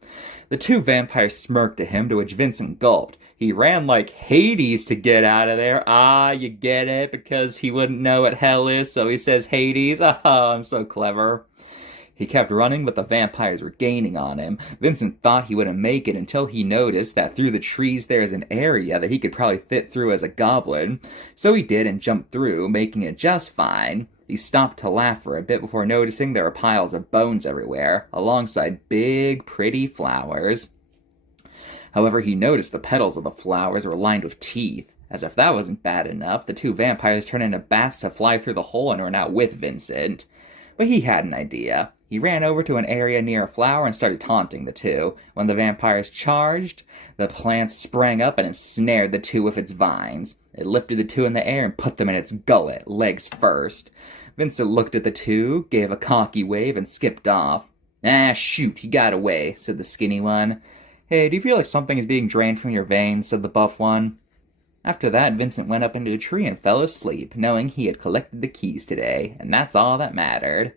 The two vampires smirked at him, to which Vincent gulped. He ran like Hades to get out of there. Ah, you get it? Because he wouldn't know what hell is, so he says Hades. Ah, I'm so clever. He kept running, but the vampires were gaining on him. Vincent thought he wouldn't make it until he noticed that through the trees there is an area that he could probably fit through as a goblin. So he did and jumped through, making it just fine. He stopped to laugh for a bit before noticing there were piles of bones everywhere, alongside big, pretty flowers. However, he noticed the petals of the flowers were lined with teeth. As if that wasn't bad enough, the two vampires turned into bats to fly through the hole and were now with Vincent. But he had an idea. He ran over to an area near a flower and started taunting the two. When the vampires charged, the plant sprang up and ensnared the two with its vines. It lifted the two in the air and put them in its gullet, legs first. Vincent looked at the two, gave a cocky wave, and skipped off. Ah, shoot, he got away, said the skinny one. Hey, do you feel like something is being drained from your veins, said the buff one. After that, Vincent went up into a tree and fell asleep, knowing he had collected the keys today, and that's all that mattered.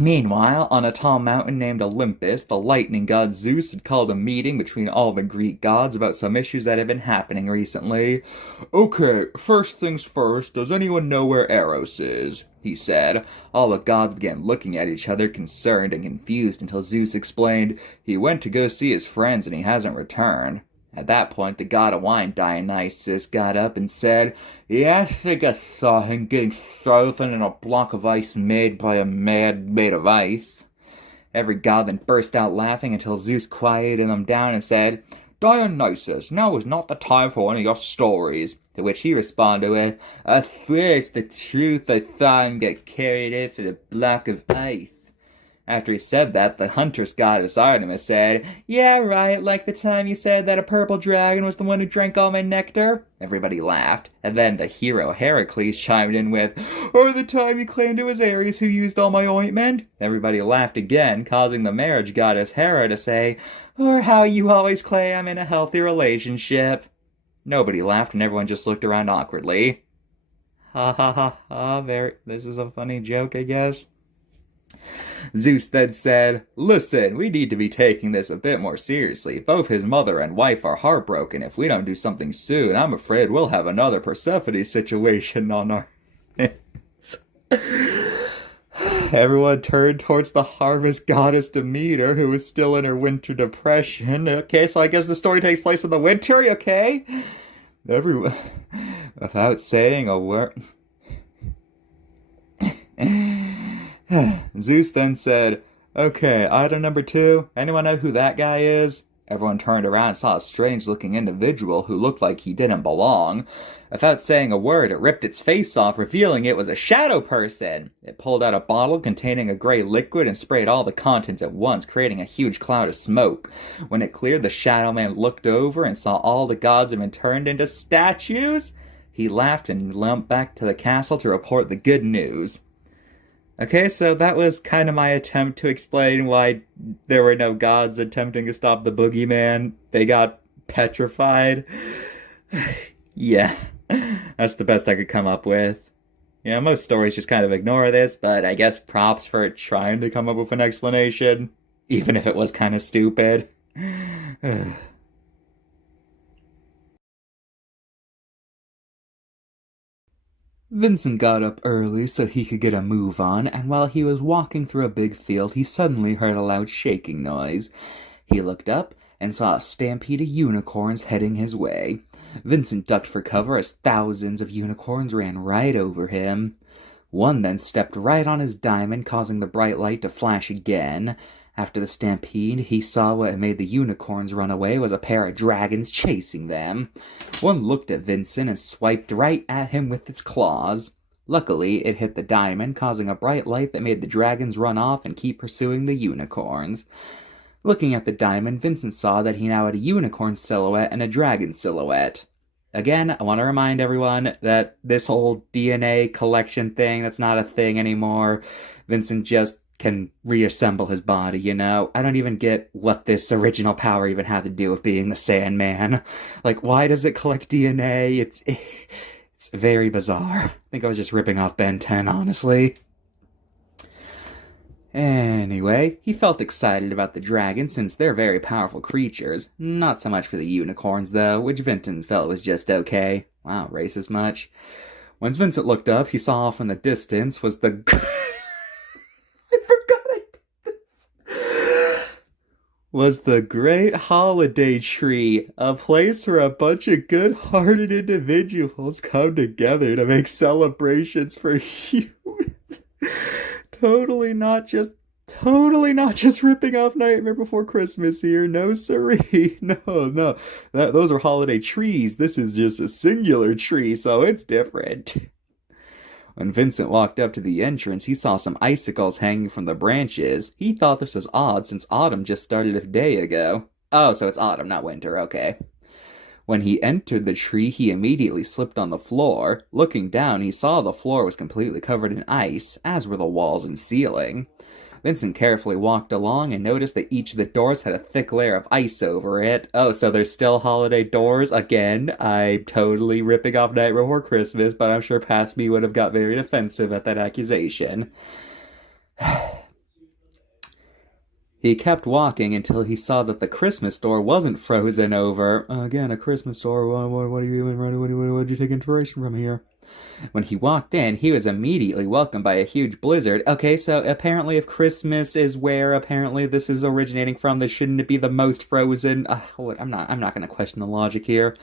Meanwhile, on a tall mountain named Olympus, the lightning god Zeus had called a meeting between all the Greek gods about some issues that had been happening recently. Okay, first things first, does anyone know where Eros is? He said. All the gods began looking at each other, concerned and confused, until Zeus explained, he went to go see his friends and he hasn't returned. At that point, the god of wine, Dionysus, got up and said, yeah, I think I saw him getting frozen in a block of ice made by a man made of ice. Every god then burst out laughing until Zeus quieted them down and said, Dionysus, now is not the time for one of your stories. To which he responded with, I swear it's the truth, I saw him get carried in for the block of ice. After he said that, the huntress goddess Artemis said, yeah, right, like the time you said that a purple dragon was the one who drank all my nectar. Everybody laughed, and then the hero Heracles chimed in with, or the time you claimed it was Ares who used all my ointment. Everybody laughed again, causing the marriage goddess Hera to say, or how you always claim I'm in a healthy relationship. Nobody laughed, and everyone just looked around awkwardly. Ha ha ha ha, this is a funny joke, I guess. Zeus then said, listen, we need to be taking this a bit more seriously. Both his mother and wife are heartbroken. If we don't do something soon, I'm afraid we'll have another Persephone situation on our hands. Everyone turned towards the harvest goddess Demeter, who was still in her winter depression. Okay, so I guess the story takes place in the winter, okay? Everyone, without saying a word... Zeus then said, okay, item number 2, anyone know who that guy is? Everyone turned around and saw a strange-looking individual who looked like he didn't belong. Without saying a word, it ripped its face off, revealing it was a shadow person. It pulled out a bottle containing a gray liquid and sprayed all the contents at once, creating a huge cloud of smoke. When it cleared, the shadow man looked over and saw all the gods had been turned into statues. He laughed and limped back to the castle to report the good news. Okay, so that was kind of my attempt to explain why there were no gods attempting to stop the boogeyman. They got petrified. Yeah, that's the best I could come up with. Yeah, most stories just kind of ignore this, but I guess props for trying to come up with an explanation, even if it was kind of stupid. Vincent got up early so he could get a move on, and while he was walking through a big field, he suddenly heard a loud shaking noise. He looked up and saw a stampede of unicorns heading his way. Vincent ducked for cover as thousands of unicorns ran right over him. One then stepped right on his diamond, causing the bright light to flash again. After the stampede, he saw what had made the unicorns run away was a pair of dragons chasing them. One looked at Vincent and swiped right at him with its claws. Luckily, it hit the diamond, causing a bright light that made the dragons run off and keep pursuing the unicorns. Looking at the diamond, Vincent saw that he now had a unicorn silhouette and a dragon silhouette. Again, I want to remind everyone that this whole DNA collection thing, that's not a thing anymore. Vincent just can reassemble his body, you know? I don't even get what this original power even had to do with being the Sandman. Like, why does it collect DNA? It's very bizarre. I think I was just ripping off Ben 10, honestly. Anyway, he felt excited about the dragons since they're very powerful creatures. Not so much for the unicorns, though, which Vincent felt was just okay. Wow, racist much? Once Vincent looked up, he saw off in the distance was the... I forgot I did this. Was the Great Holiday Tree, a place where a bunch of good-hearted individuals come together to make celebrations for humans. Totally not just ripping off Nightmare Before Christmas here. No, siree. No. Those are holiday trees. This is just a singular tree, so it's different. When Vincent walked up to the entrance, he saw some icicles hanging from the branches. He thought this was odd since autumn just started a day ago. Oh, so it's autumn, not winter, okay. When he entered the tree, he immediately slipped on the floor. Looking down, he saw the floor was completely covered in ice, as were the walls and ceiling. Vincent carefully walked along and noticed that each of the doors had a thick layer of ice over it. Oh, so there's still holiday doors? Again, I'm totally ripping off Night Before Christmas, but I'm sure past me would have got very defensive at that accusation. He kept walking until he saw that the Christmas door wasn't frozen over. Again, a Christmas door. What did you take inspiration from here? When he walked in, he was immediately welcomed by a huge blizzard. Okay, so apparently if Christmas is where apparently this is originating from, this shouldn't it be the most frozen? I'm not going to question the logic here.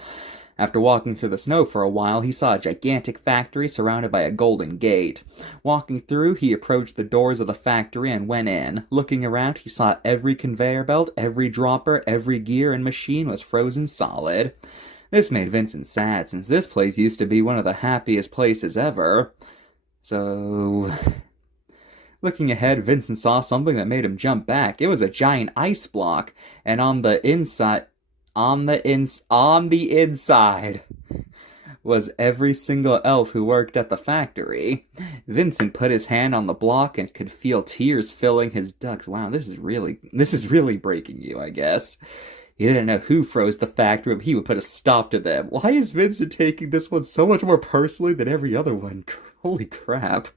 After walking through the snow for a while, he saw a gigantic factory surrounded by a golden gate. Walking through, he approached the doors of the factory and went in. Looking around, he saw every conveyor belt, every dropper, every gear and machine was frozen solid. This made Vincent sad, since this place used to be one of the happiest places ever. So... Looking ahead, Vincent saw something that made him jump back. It was a giant ice block, and on the inside was every single elf who worked at the factory. Vincent put his hand on the block and could feel tears filling his ducts. Wow, this is really breaking you, I guess. He didn't know who froze the factory, but he would put a stop to them. Why is Vincent taking this one so much more personally than every other one? Holy crap.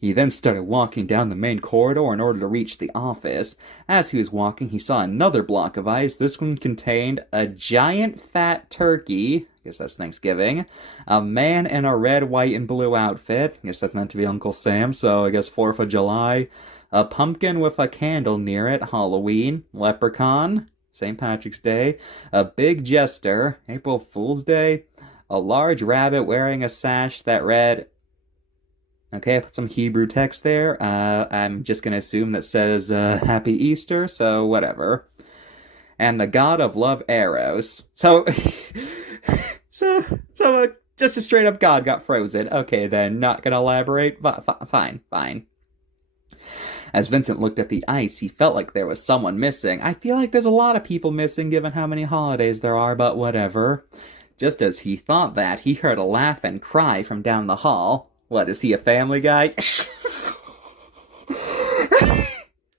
He then started walking down the main corridor in order to reach the office. As he was walking, he saw another block of ice. This one contained a giant fat turkey, I guess that's Thanksgiving, a man in a red, white, and blue outfit, I guess that's meant to be Uncle Sam, so I guess 4th of July, a pumpkin with a candle near it, Halloween, leprechaun, St. Patrick's Day, a big jester, April Fool's Day, a large rabbit wearing a sash that read... Okay, I put some Hebrew text there. I'm just going to assume that says Happy Easter, so whatever. And the god of love, Eros. So just a straight up god got frozen. Okay, then, not going to elaborate. Fine. As Vincent looked at the ice, he felt like there was someone missing. I feel like there's a lot of people missing given how many holidays there are, but whatever. Just as he thought that, he heard a laugh and cry from down the hall. What, is he a Family Guy?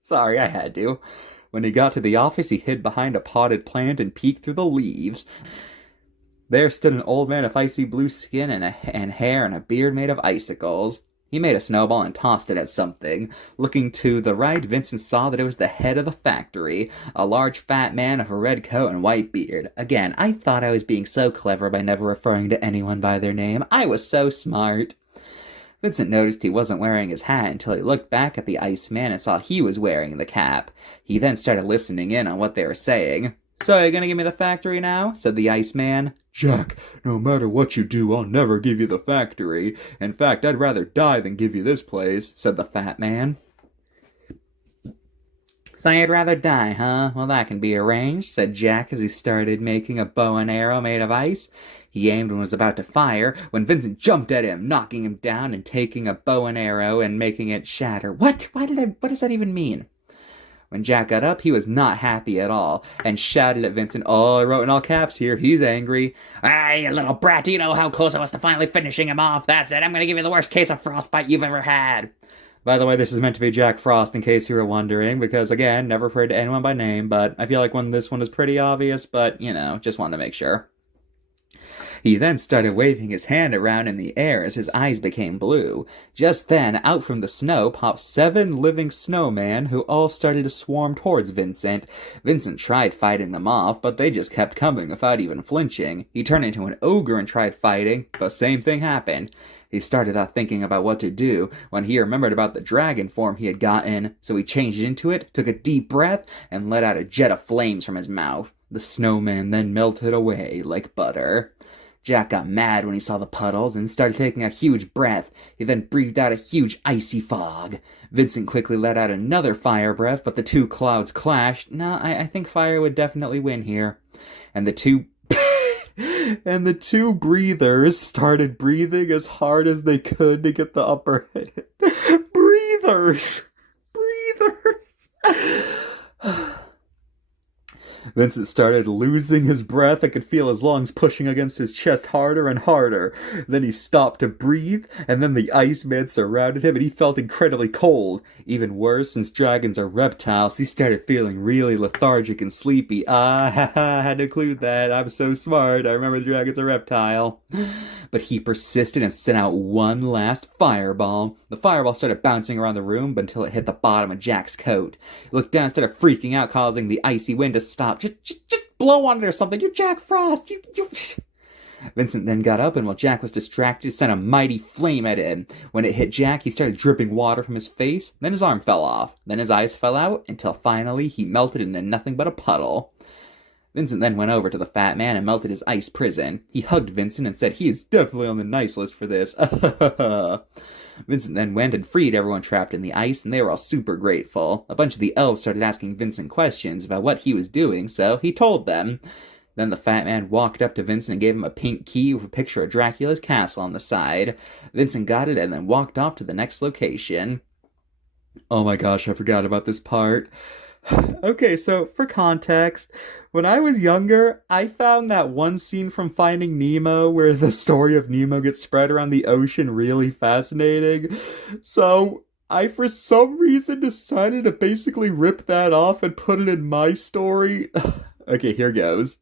Sorry, I had to. When he got to the office, he hid behind a potted plant and peeked through the leaves. There stood an old man of icy blue skin and hair and a beard made of icicles. He made a snowball and tossed it at something. Looking to the right, Vincent saw that it was the head of the factory, a large fat man with a red coat and white beard. Again, I thought I was being so clever by never referring to anyone by their name. I was so smart. Vincent noticed he wasn't wearing his hat until he looked back at the Iceman and saw he was wearing the cap. He then started listening in on what they were saying. "So, you gonna give me the factory now?" said the Iceman. "Jack, no matter what you do, I'll never give you the factory. In fact, I'd rather die than give you this place," said the fat man. "So you'd rather die, huh? Well, that can be arranged," said Jack as he started making a bow and arrow made of ice. He aimed and was about to fire when Vincent jumped at him, knocking him down and taking a bow and arrow and making it shatter. What does that even mean? When Jack got up, he was not happy at all and shouted at Vincent. Oh, I wrote in all caps here. He's angry. "Ah, you little brat, you know how close I was to finally finishing him off. That's it. I'm going to give you the worst case of frostbite you've ever had." By the way, this is meant to be Jack Frost in case you were wondering, because again, never referred to anyone by name, but I feel like this one is pretty obvious, but just wanted to make sure. He then started waving his hand around in the air as his eyes became blue. Just then, out from the snow popped 7 living snowmen who all started to swarm towards Vincent. Vincent tried fighting them off, but they just kept coming without even flinching. He turned into an ogre and tried fighting, but same thing happened. He started out thinking about what to do when he remembered about the dragon form he had gotten, so he changed into it, took a deep breath, and let out a jet of flames from his mouth. The snowman then melted away like butter. Jack got mad when he saw the puddles and started taking a huge breath. He then breathed out a huge icy fog. Vincent quickly let out another fire breath, but the 2 clouds clashed. No, I think fire would definitely win here. And the two breathers started breathing as hard as they could to get the upper hand. Breathers! Vincent started losing his breath. I could feel his lungs pushing against his chest harder and harder. Then he stopped to breathe, and then the Iceman surrounded him, and he felt incredibly cold. Even worse, since dragons are reptiles, he started feeling really lethargic and sleepy. I had to include that. I'm so smart. I remember the dragons are reptile. But he persisted and sent out one last fireball. The fireball started bouncing around the room until it hit the bottom of Jack's coat. He looked down and started freaking out, causing the icy wind to stop. Just blow on it or something. You're Jack Frost. Vincent then got up, and while Jack was distracted, sent a mighty flame at him. When it hit Jack, he started dripping water from his face. Then his arm fell off. Then his eyes fell out, until finally he melted into nothing but a puddle. Vincent then went over to the fat man and melted his ice prison. He hugged Vincent and said he is definitely on the nice list for this. Vincent then went and freed everyone trapped in the ice, and they were all super grateful. A bunch of the elves started asking Vincent questions about what he was doing, so he told them. Then the fat man walked up to Vincent and gave him a pink key with a picture of Dracula's castle on the side. Vincent got it and then walked off to the next location. Oh my gosh, I forgot about this part. Okay, so for context, when I was younger, I found that one scene from Finding Nemo where the story of Nemo gets spread around the ocean really fascinating. So I, for some reason, decided to basically rip that off and put it in my story. Okay, here goes.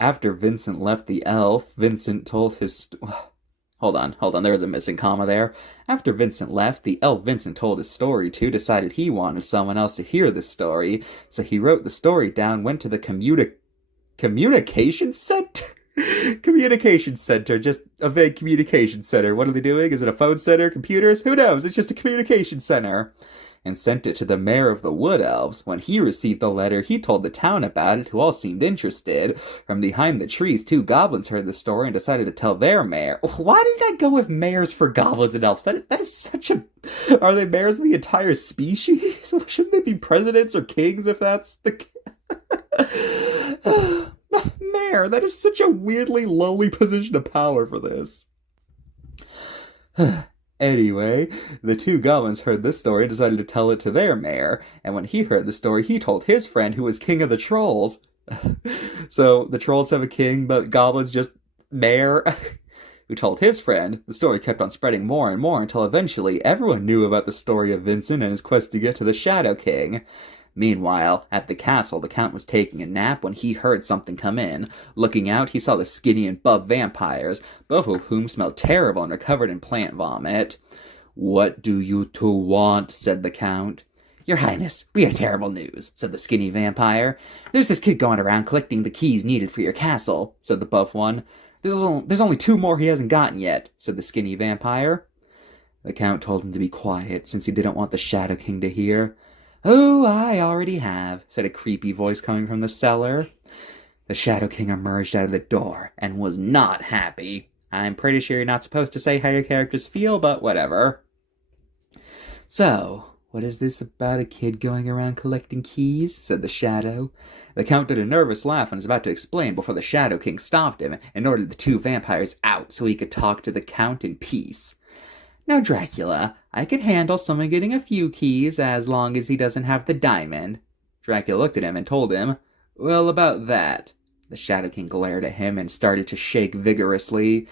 After Vincent left the elf, Vincent told his... Hold on, there was a missing comma there. After Vincent left, the elf Vincent told his story to decided he wanted someone else to hear the story, so he wrote the story down, went to the communication center? Communication center, just a vague communication center. What are they doing? Is it a phone center? Computers? Who knows? It's just a communication center. And sent it to the mayor of the Wood Elves. When he received the letter, he told the town about it, who all seemed interested. From behind the trees, 2 goblins heard the story and decided to tell their mayor. Why did I go with mayors for goblins and elves? That is such a... Are they mayors of the entire species? Shouldn't they be presidents or kings if that's the... Mayor, that is such a weirdly lowly position of power for this. Anyway, the 2 goblins heard this story and decided to tell it to their mayor, and when he heard the story, he told his friend who was king of the trolls. So, the trolls have a king, but goblins just mayor, who told his friend. The story kept on spreading more and more until eventually everyone knew about the story of Vincent and his quest to get to the Shadow King. Meanwhile, at the castle, the Count was taking a nap when he heard something come in. Looking out, he saw the skinny and buff vampires, both of whom smelled terrible and were covered in plant vomit. "What do you 2 want?" said the Count. "Your Highness, we have terrible news," said the skinny vampire. "There's this kid going around collecting the keys needed for your castle," said the buff one. There's only 2 more he hasn't gotten yet," said the skinny vampire. The Count told him to be quiet, since he didn't want the Shadow King to hear. "Oh, I already have," said a creepy voice coming from the cellar. The Shadow King emerged out of the door and was not happy. I'm pretty sure you're not supposed to say how your characters feel, but whatever. "So, what is this about a kid going around collecting keys?" said the Shadow. The Count did a nervous laugh and was about to explain before the Shadow King stopped him and ordered the 2 vampires out so he could talk to the Count in peace. "Now, Dracula, I can handle someone getting a few keys as long as he doesn't have the diamond." Dracula looked at him and told him, "Well, about that." The Shadow King glared at him and started to shake vigorously.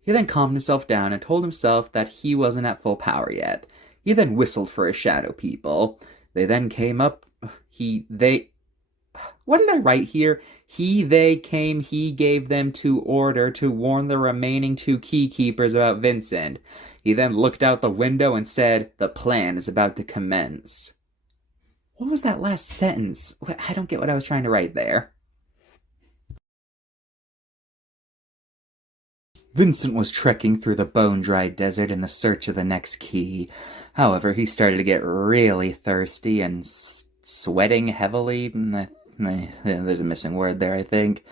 He then calmed himself down and told himself that he wasn't at full power yet. He then whistled for his shadow people. They then came up. What did I write here? They came, he gave them to order to warn the remaining two key keepers about Vincent. He then looked out the window and said, "The plan is about to commence." What was that last sentence? I don't get what I was trying to write there. Vincent was trekking through the bone-dried desert in the search of the next key. However, he started to get really thirsty and sweating heavily. There's a missing word there, I think.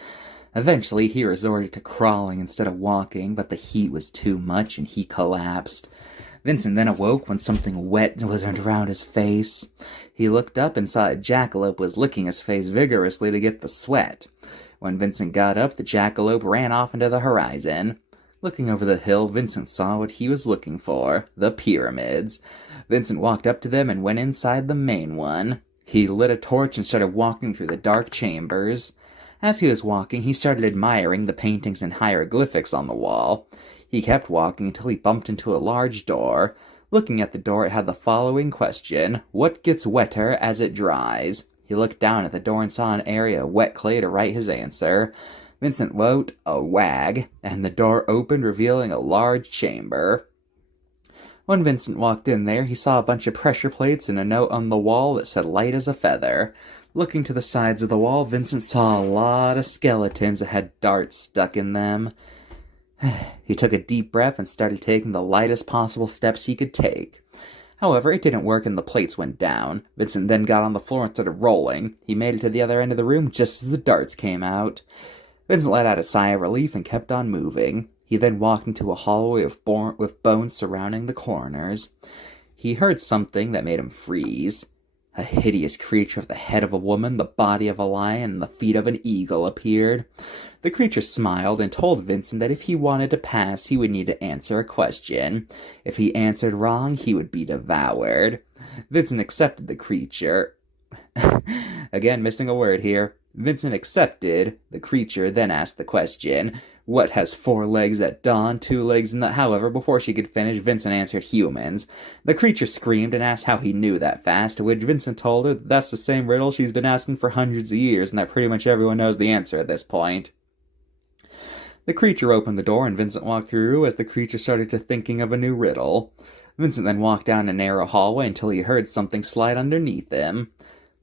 Eventually, he resorted to crawling instead of walking, but the heat was too much and he collapsed. Vincent then awoke when something wet was around his face. He looked up and saw a jackalope was licking his face vigorously to get the sweat. When Vincent got up, the jackalope ran off into the horizon. Looking over the hill, Vincent saw what he was looking for, the pyramids. Vincent walked up to them and went inside the main one. He lit a torch and started walking through the dark chambers. As he was walking, he started admiring the paintings and hieroglyphics on the wall. He kept walking until he bumped into a large door. Looking at the door, it had the following question: "What gets wetter as it dries?" He looked down at the door and saw an area of wet clay to write his answer. Vincent wrote a wag, and the door opened, revealing a large chamber. When Vincent walked in there, he saw a bunch of pressure plates and a note on the wall that said "light as a feather." Looking to the sides of the wall, Vincent saw a lot of skeletons that had darts stuck in them. He took a deep breath and started taking the lightest possible steps he could take. However, it didn't work and the plates went down. Vincent then got on the floor and started rolling. He made it to the other end of the room just as the darts came out. Vincent let out a sigh of relief and kept on moving. He then walked into a hallway with bones surrounding the corners. He heard something that made him freeze. A hideous creature with the head of a woman, the body of a lion, and the feet of an eagle appeared. The creature smiled and told Vincent that if he wanted to pass, he would need to answer a question. If he answered wrong, he would be devoured. Vincent accepted the creature. Again, missing a word here. Vincent accepted the creature, then asked the question: "What has 4 legs at dawn, 2 legs in the—" However, before she could finish, Vincent answered humans. The creature screamed and asked how he knew that fast, to which Vincent told her that that's the same riddle she's been asking for hundreds of years, and that pretty much everyone knows the answer at this point. The creature opened the door, and Vincent walked through as the creature started to thinking of a new riddle. Vincent then walked down a narrow hallway until he heard something slide underneath him.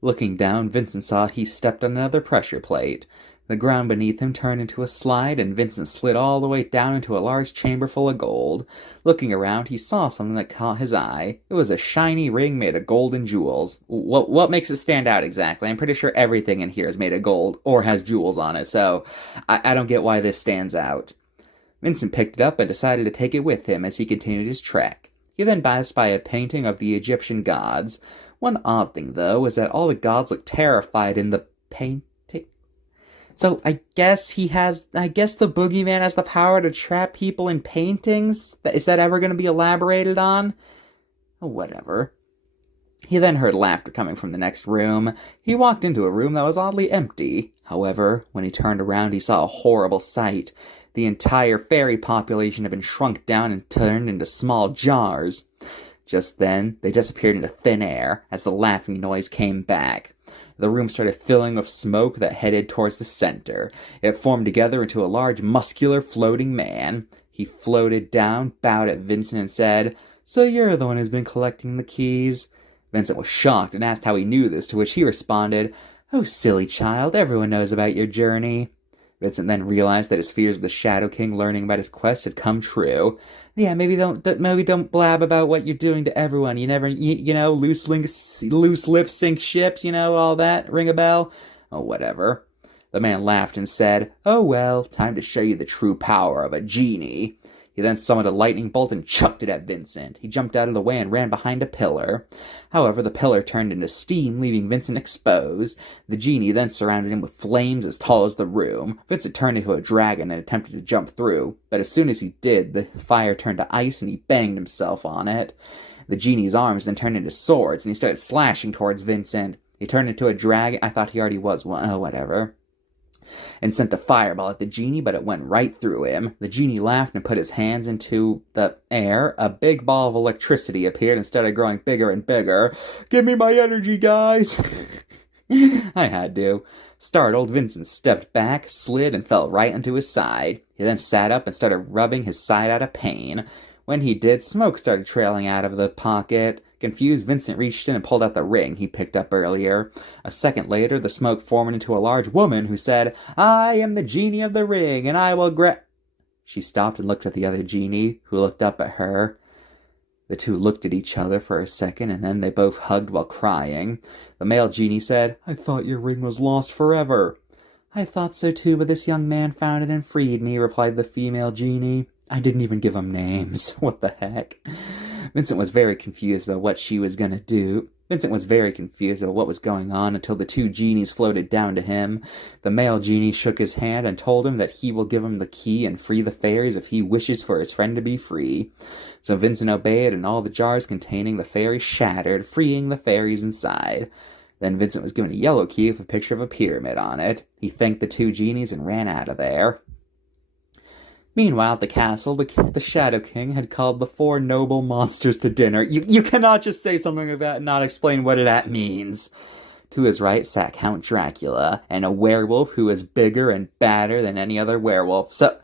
Looking down, Vincent saw he stepped on another pressure plate. The ground beneath him turned into a slide, and Vincent slid all the way down into a large chamber full of gold. Looking around, he saw something that caught his eye. It was a shiny ring made of gold and jewels. What makes it stand out exactly? I'm pretty sure everything in here is made of gold, or has jewels on it, so I don't get why this stands out. Vincent picked it up and decided to take it with him as he continued his trek. He then passed by a painting of the Egyptian gods. One odd thing, though, is that all the gods look terrified in the painting. So I guess the boogeyman has the power to trap people in paintings? Is that ever going to be elaborated on? Oh, whatever. He then heard laughter coming from the next room. He walked into a room that was oddly empty. However, when he turned around, he saw a horrible sight. The entire fairy population had been shrunk down and turned into small jars. Just then, they disappeared into thin air as the laughing noise came back. The room started filling with smoke that headed towards the center. It formed together into a large, muscular, floating man. He floated down, bowed at Vincent, and said, "So you're the one who's been collecting the keys?" Vincent was shocked and asked how he knew this, to which he responded, "Oh, silly child, everyone knows about your journey." Vincent then realized that his fears of the Shadow King learning about his quest had come true. "Yeah, maybe don't blab about what you're doing to everyone. You never, loose lips sink ships, all that. Ring a bell?" "Oh, whatever." The man laughed and said, "Oh well, time to show you the true power of a genie." He then summoned a lightning bolt and chucked it at Vincent. He jumped out of the way and ran behind a pillar. However, the pillar turned into steam, leaving Vincent exposed. The genie then surrounded him with flames as tall as the room. Vincent turned into a dragon and attempted to jump through, but as soon as he did, the fire turned to ice and he banged himself on it. The genie's arms then turned into swords and he started slashing towards Vincent. He turned into a dragon. I thought he already was one. Oh, whatever. and sent a fireball at the genie, but it went right through him. The genie laughed and put his hands into the air. A big ball of electricity appeared and started growing bigger and bigger. Give me my energy, guys! I had to. Startled, Vincent stepped back, slid, and fell right onto his side. He then sat up and started rubbing his side out of pain. When he did, smoke started trailing out of the pocket. Confused, Vincent reached in and pulled out the ring he picked up earlier. A second later, the smoke formed into a large woman who said, "I am the genie of the ring, and I will She stopped and looked at the other genie, who looked up at her. The two looked at each other for a second, and then they both hugged while crying. The male genie said, "I thought your ring was lost forever." "I thought so too, but this young man found it and freed me," replied the female genie. "I didn't even give them names." What the heck? Vincent was very confused about what she was going to do. Vincent was very confused about what was going on until the two genies floated down to him. The male genie shook his hand and told him that he will give him the key and free the fairies if he wishes for his friend to be free. So Vincent obeyed, and all the jars containing the fairies shattered, freeing the fairies inside. Then Vincent was given a yellow key with a picture of a pyramid on it. He thanked the two genies and ran out of there. Meanwhile, at the castle, the Shadow King had called the four noble monsters to dinner. You cannot just say something like that and not explain what that means. To his right sat Count Dracula, and a werewolf who was bigger and badder than any other werewolf. So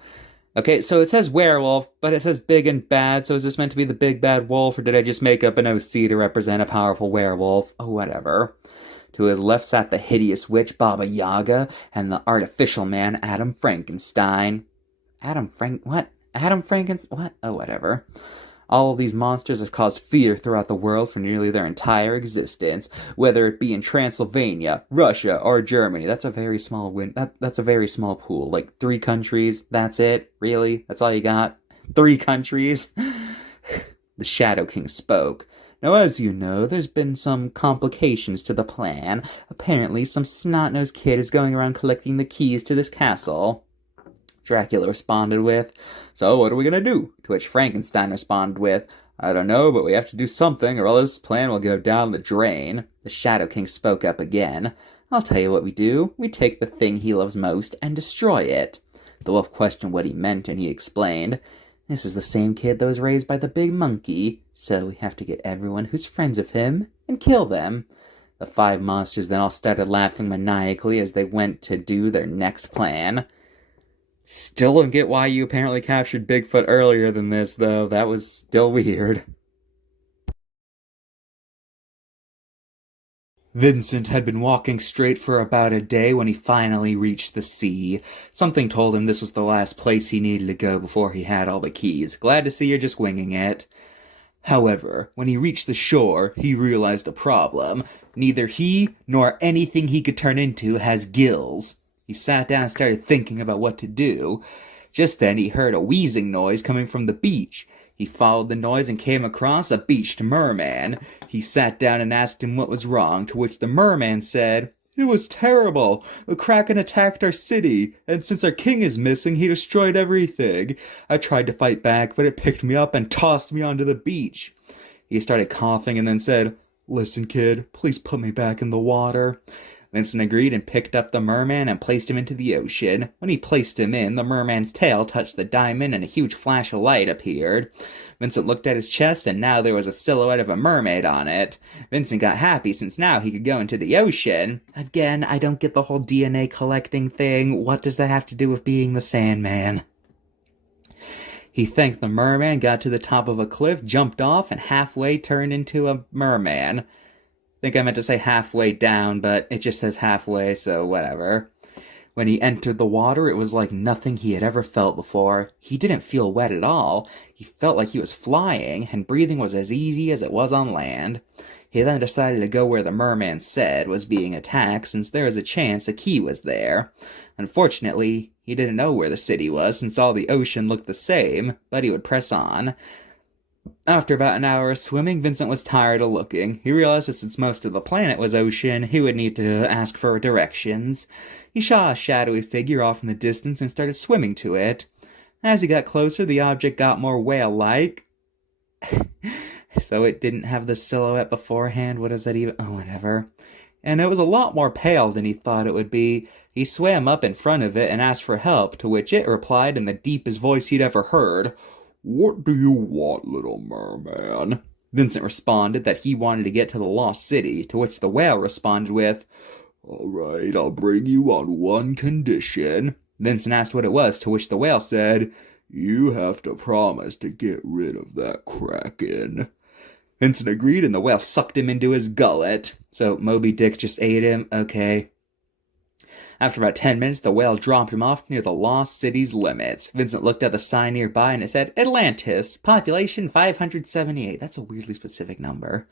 it says werewolf, but it says big and bad, so is this meant to be the big bad wolf, or did I just make up an OC to represent a powerful werewolf? Oh, whatever. To his left sat the hideous witch Baba Yaga, and the artificial man Adam Frankenstein. Adam Frankenstein? What? Oh, whatever. All of these monsters have caused fear throughout the world for nearly their entire existence, whether it be in Transylvania, Russia, or Germany. That's a very small that's a very small pool. Like 3 countries, that's it? Really? That's all you got? 3 countries? The Shadow King spoke. "Now, as you know, there's been some complications to the plan. Apparently, some snot-nosed kid is going around collecting the keys to this castle." Dracula responded with, "So what are we going to do?" To which Frankenstein responded with, "I don't know, but we have to do something or else this plan will go down the drain." The Shadow King spoke up again. "I'll tell you what we do. We take the thing he loves most and destroy it." The wolf questioned what he meant, and he explained, "This is the same kid that was raised by the big monkey, so we have to get everyone who's friends of him and kill them." The 5 monsters then all started laughing maniacally as they went to do their next plan. Still don't get why you apparently captured Bigfoot earlier than this, though. That was still weird. Vincent had been walking straight for about a day when he finally reached the sea. Something told him this was the last place he needed to go before he had all the keys. Glad to see you're just winging it. However, when he reached the shore, he realized a problem. Neither he nor anything he could turn into has gills. He sat down and started thinking about what to do. Just then he heard a wheezing noise coming from the beach. He followed the noise and came across a beached merman. He sat down and asked him what was wrong, to which the merman said, "It was terrible. The Kraken attacked our city, and since our king is missing, he destroyed everything. I tried to fight back, but it picked me up and tossed me onto the beach." He started coughing and then said, "Listen, kid, please put me back in the water." Vincent agreed and picked up the merman and placed him into the ocean. When he placed him in, the merman's tail touched the diamond and a huge flash of light appeared. Vincent looked at his chest, and now there was a silhouette of a mermaid on it. Vincent got happy since now he could go into the ocean. Again, I don't get the whole DNA collecting thing. What does that have to do with being the Sandman? He thanked the merman, got to the top of a cliff, jumped off, and halfway turned into a merman. I think I meant to say halfway down, but it just says halfway, so whatever. When he entered the water, it was like nothing he had ever felt before. He didn't feel wet at all. He felt like he was flying, and breathing was as easy as it was on land. He then decided to go where the merman said was being attacked, since there was a chance a key was there. Unfortunately, he didn't know where the city was, since all the ocean looked the same, but he would press on. After about an hour of swimming, Vincent was tired of looking. He realized that since most of the planet was ocean, he would need to ask for directions. He saw a shadowy figure off in the distance and started swimming to it. As he got closer, the object got more whale-like. So it didn't have the silhouette beforehand. What is that even? Oh, whatever. and it was a lot more pale than he thought it would be. He swam up in front of it and asked for help, to which it replied in the deepest voice he'd ever heard, "What do you want, little merman?" Vincent responded that he wanted to get to the lost city, to which the whale responded with, "All right, I'll bring you on one condition." Vincent asked what it was, to which the whale said, "You have to promise to get rid of that kraken." Vincent agreed, and the whale sucked him into his gullet. So Moby Dick just ate him? Okay. After about 10 minutes, the whale dropped him off near the lost city's limits. Vincent looked at the sign nearby, and it said, Atlantis, population 578. That's a weirdly specific number.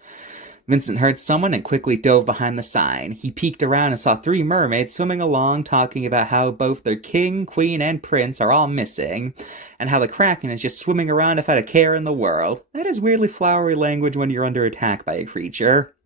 Vincent heard someone and quickly dove behind the sign. He peeked around and saw 3 mermaids swimming along, talking about how both their king, queen, and prince are all missing, and how the kraken is just swimming around without a care in the world. That is weirdly flowery language when you're under attack by a creature.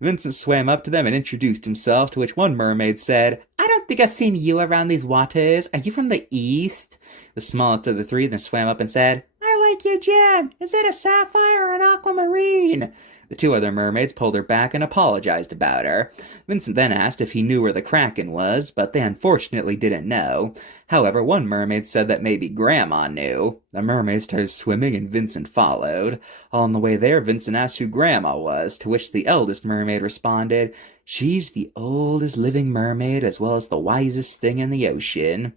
Vincent swam up to them and introduced himself, to which one mermaid said, "I don't think I've seen you around these waters. Are you from the east?" The smallest of the 3 then swam up and said, "I like your gem. Is it a sapphire or an aquamarine?" The 2 other mermaids pulled her back and apologized about her. Vincent then asked if he knew where the kraken was, but they unfortunately didn't know. However, one mermaid said that maybe Grandma knew. The mermaid started swimming and Vincent followed. On the way there, Vincent asked who Grandma was, to which the eldest mermaid responded, "She's the oldest living mermaid as well as the wisest thing in the ocean."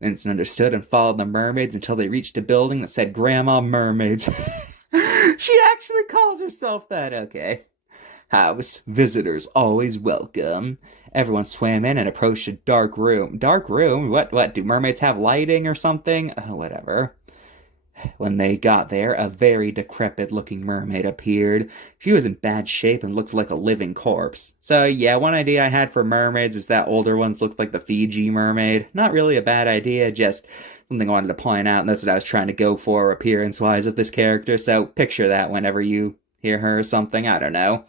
Vincent understood and followed the mermaids until they reached a building that said Grandma Mermaids. She actually calls herself that, okay. House. Visitors always welcome. Everyone swam in and approached a dark room. Dark room? What? Do mermaids have lighting or something? Oh, whatever. When they got there, a very decrepit-looking mermaid appeared. She was in bad shape and looked like a living corpse. So yeah, one idea I had for mermaids is that older ones looked like the Fiji mermaid. Not really a bad idea, just something I wanted to point out, and that's what I was trying to go for appearance-wise with this character, so picture that whenever you hear her or something, I don't know.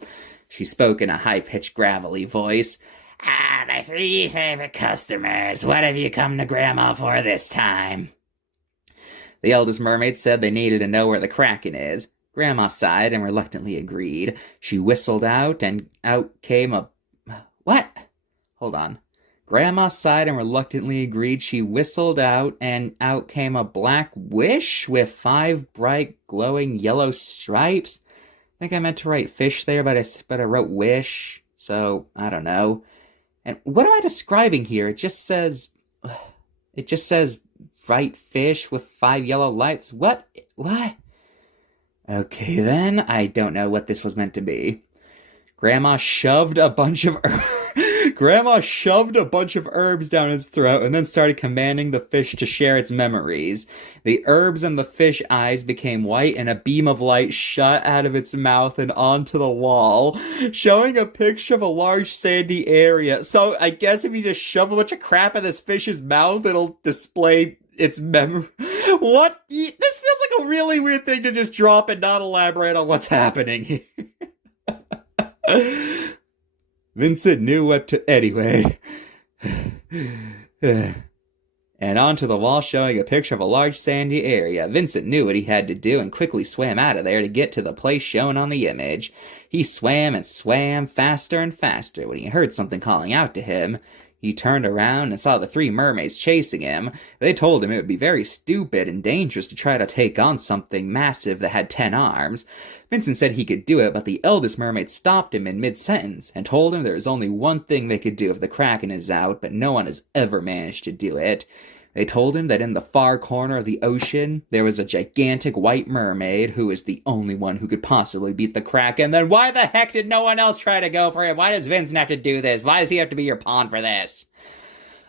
She spoke in a high-pitched, gravelly voice. "Ah, my 3 favorite customers, what have you come to Grandma for this time?" The eldest mermaid said they needed to know where the kraken is. Grandma sighed and reluctantly agreed. She whistled out, and out came a... What? Hold on. Grandma sighed and reluctantly agreed. She whistled out, and out came a black wish with 5 bright, glowing yellow stripes. I think I meant to write fish there, but I wrote wish, so I don't know. And what am I describing here? It just says bright fish with 5 yellow lights. What? Okay, then. I don't know what this was meant to be. Grandma shoved a bunch of herbs down its throat and then started commanding the fish to share its memories. The herbs and the fish eyes became white, and a beam of light shot out of its mouth and onto the wall, showing a picture of a large sandy area. So I guess if you just shove a bunch of crap in this fish's mouth, it'll display its memory. What? This feels like a really weird thing to just drop and not elaborate on what's happening here. Vincent knew what to... Anyway. And onto the wall showing a picture of a large sandy area. Vincent knew what he had to do and quickly swam out of there to get to the place shown on the image. He swam and swam faster and faster when he heard something calling out to him. He turned around and saw the 3 mermaids chasing him. They told him it would be very stupid and dangerous to try to take on something massive that had 10 arms. Vincent said he could do it, but the eldest mermaid stopped him in mid-sentence and told him there was only one thing they could do if the kraken is out, but no one has ever managed to do it. They told him that in the far corner of the ocean, there was a gigantic white mermaid who was the only one who could possibly beat the kraken. Then why the heck did no one else try to go for it? Why does Vincent have to do this? Why does he have to be your pawn for this?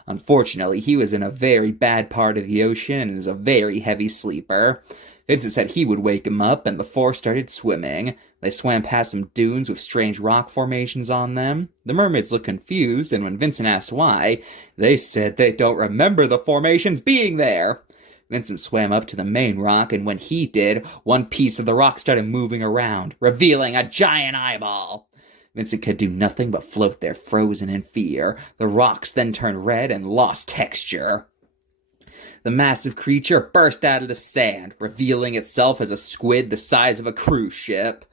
Unfortunately, he was in a very bad part of the ocean and is a very heavy sleeper. Vincent said he would wake him up, and the 4 started swimming. They swam past some dunes with strange rock formations on them. The mermaids looked confused, and when Vincent asked why, they said they don't remember the formations being there. Vincent swam up to the main rock, and when he did, one piece of the rock started moving around, revealing a giant eyeball. Vincent could do nothing but float there, frozen in fear. The rocks then turned red and lost texture. The massive creature burst out of the sand, revealing itself as a squid the size of a cruise ship.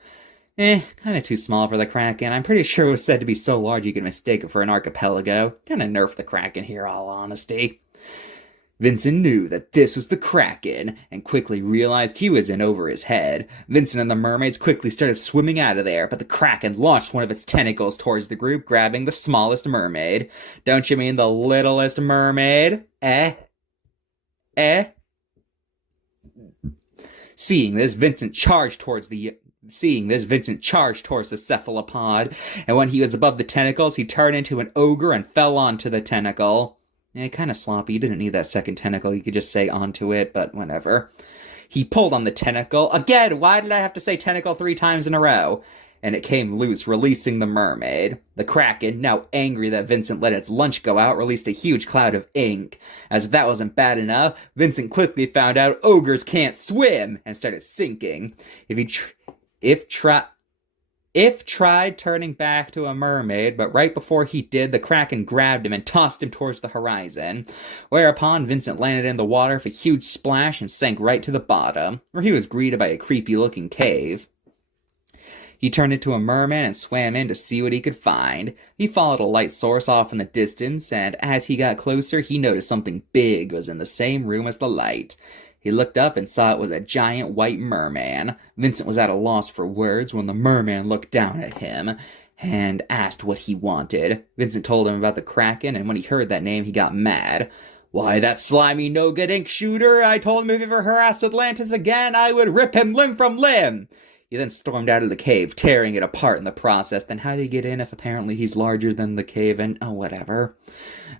Kinda too small for the Kraken. I'm pretty sure it was said to be so large you could mistake it for an archipelago. Kinda nerfed the Kraken here, all honesty. Vincent knew that this was the Kraken, and quickly realized he was in over his head. Vincent and the mermaids quickly started swimming out of there, but the Kraken launched one of its tentacles towards the group, grabbing the smallest mermaid. Don't you mean the littlest mermaid? Eh? Seeing this, Vincent charged towards the cephalopod, and when he was above the tentacles, he turned into an ogre and fell onto the tentacle. Kind of sloppy. You didn't need that second tentacle. You could just say onto it, but whatever. He pulled on the tentacle. Again, why did I have to say tentacle 3 times in a row? And it came loose, releasing the mermaid. The Kraken, now angry that Vincent let its lunch go out, released a huge cloud of ink. As if that wasn't bad enough, Vincent quickly found out ogres can't swim and started sinking. If tried turning back to a mermaid, but right before he did, the Kraken grabbed him and tossed him towards the horizon, whereupon Vincent landed in the water with a huge splash and sank right to the bottom, where he was greeted by a creepy-looking cave. He turned into a merman and swam in to see what he could find. He followed a light source off in the distance, and as he got closer, he noticed something big was in the same room as the light. He looked up and saw it was a giant white merman. Vincent was at a loss for words when the merman looked down at him and asked what he wanted. Vincent told him about the Kraken, and when he heard that name, he got mad. Why, that slimy no-good ink shooter! I told him if he ever harassed Atlantis again, I would rip him limb from limb! He then stormed out of the cave, tearing it apart in the process. Then how did he get in if apparently he's larger than the cave and... oh, whatever.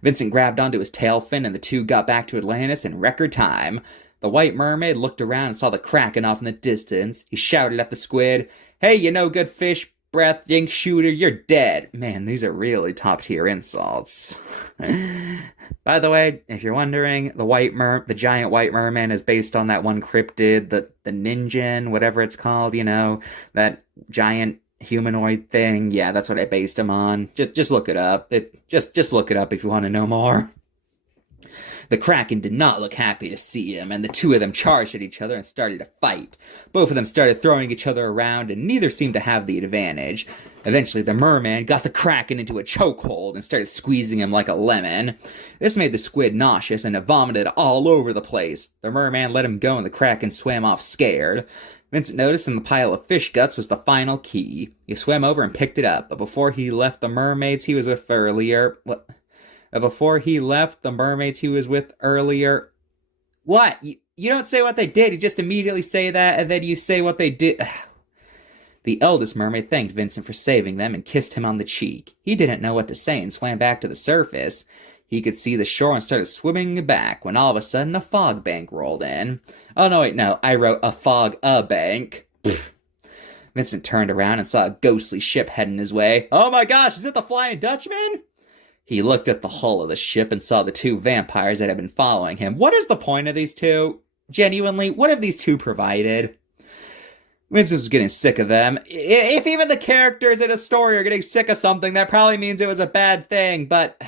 Vincent grabbed onto his tail fin, and the two got back to Atlantis in record time. The white mermaid looked around and saw the Kraken off in the distance. He shouted at the squid, "Hey, you no-good fish breath ink shooter, you're dead." Man, these are really top-tier insults. By the way, if you're wondering, the giant white merman is based on that one cryptid, the Ninjin, whatever it's called, that giant humanoid thing. Yeah, that's what I based him on. Just look it up. Just look it up if you want to know more. The Kraken did not look happy to see him, and the two of them charged at each other and started to fight. Both of them started throwing each other around, and neither seemed to have the advantage. Eventually, the merman got the Kraken into a chokehold and started squeezing him like a lemon. This made the squid nauseous, and it vomited all over the place. The merman let him go, and the Kraken swam off scared. Vincent noticed in the pile of fish guts was the final key. He swam over and picked it up, but before he left the mermaids he was with earlier... What? You don't say what they did, you just immediately say that, and then you say what they did. The eldest mermaid thanked Vincent for saving them and kissed him on the cheek. He didn't know what to say and swam back to the surface. He could see the shore and started swimming back when all of a sudden a fog bank rolled in. Oh, no, wait, no, I wrote a bank. Vincent turned around and saw a ghostly ship heading his way. Oh my gosh, is it the Flying Dutchman? He looked at the hull of the ship and saw the two vampires that had been following him. What is the point of these two? Genuinely, what have these two provided? Vincent was getting sick of them. If even the characters in a story are getting sick of something, that probably means it was a bad thing, but...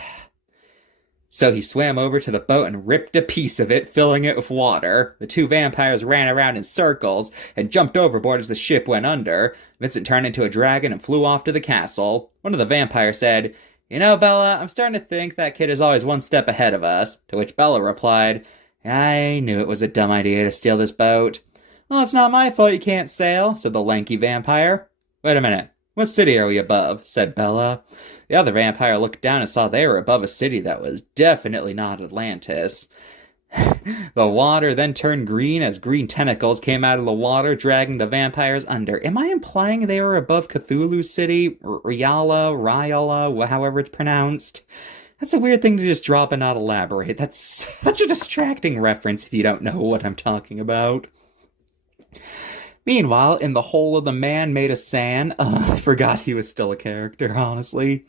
So he swam over to the boat and ripped a piece of it, filling it with water. The two vampires ran around in circles and jumped overboard as the ship went under. Vincent turned into a dragon and flew off to the castle. One of the vampires said, "You know, Bella, I'm starting to think that kid is always one step ahead of us." To which Bella replied, "I knew it was a dumb idea to steal this boat." "Well, it's not my fault you can't sail," said the lanky vampire. "Wait a minute. What city are we above?" said Bella. The other vampire looked down and saw they were above a city that was definitely not Atlantis. The water then turned green as green tentacles came out of the water, dragging the vampires under. Am I implying they were above Cthulhu City? Ryala, however it's pronounced? That's a weird thing to just drop and not elaborate. That's such a distracting reference if you don't know what I'm talking about. Meanwhile, in the hole of the man made of sand, I forgot he was still a character, honestly.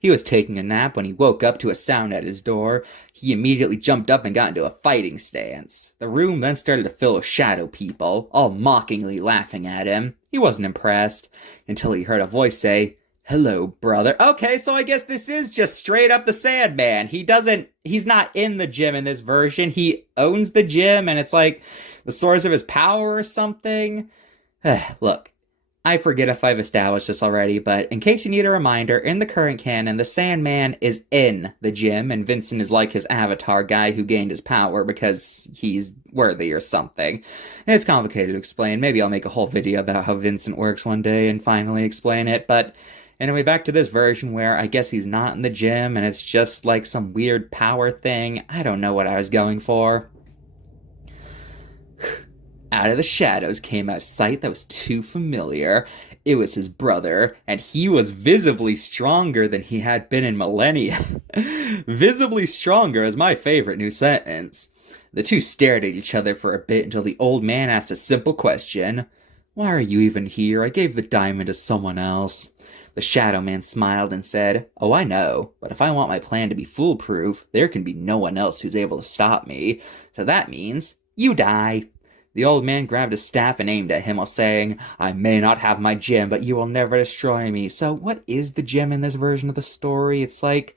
He was taking a nap when he woke up to a sound at his door. He immediately jumped up and got into a fighting stance. The room then started to fill with shadow people, all mockingly laughing at him. He wasn't impressed, until he heard a voice say, "Hello, brother." Okay, so I guess this is just straight up the Sandman. He's not in the gym in this version. He owns the gym, and it's like the source of his power or something. Look, I forget if I've established this already, but in case you need a reminder, in the current canon, the Sandman is in the gym, and Vincent is like his avatar guy who gained his power because he's worthy or something. It's complicated to explain. Maybe I'll make a whole video about how Vincent works one day and finally explain it, but anyway, back to this version where I guess he's not in the gym and it's just like some weird power thing. I don't know what I was going for. Out of the shadows came a sight that was too familiar. It was his brother, and he was visibly stronger than he had been in millennia. Visibly stronger is my favorite new sentence. The two stared at each other for a bit until the old man asked a simple question. Why are you even here? I gave the diamond to someone else. The Shadow Man smiled and said, Oh, I know, but if I want my plan to be foolproof, there can be no one else who's able to stop me. So that means you die. The old man grabbed a staff and aimed at him while saying, I may not have my gem, but you will never destroy me. So what is the gem in this version of the story? It's like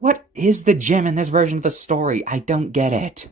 what is the gem in this version of the story? I don't get it.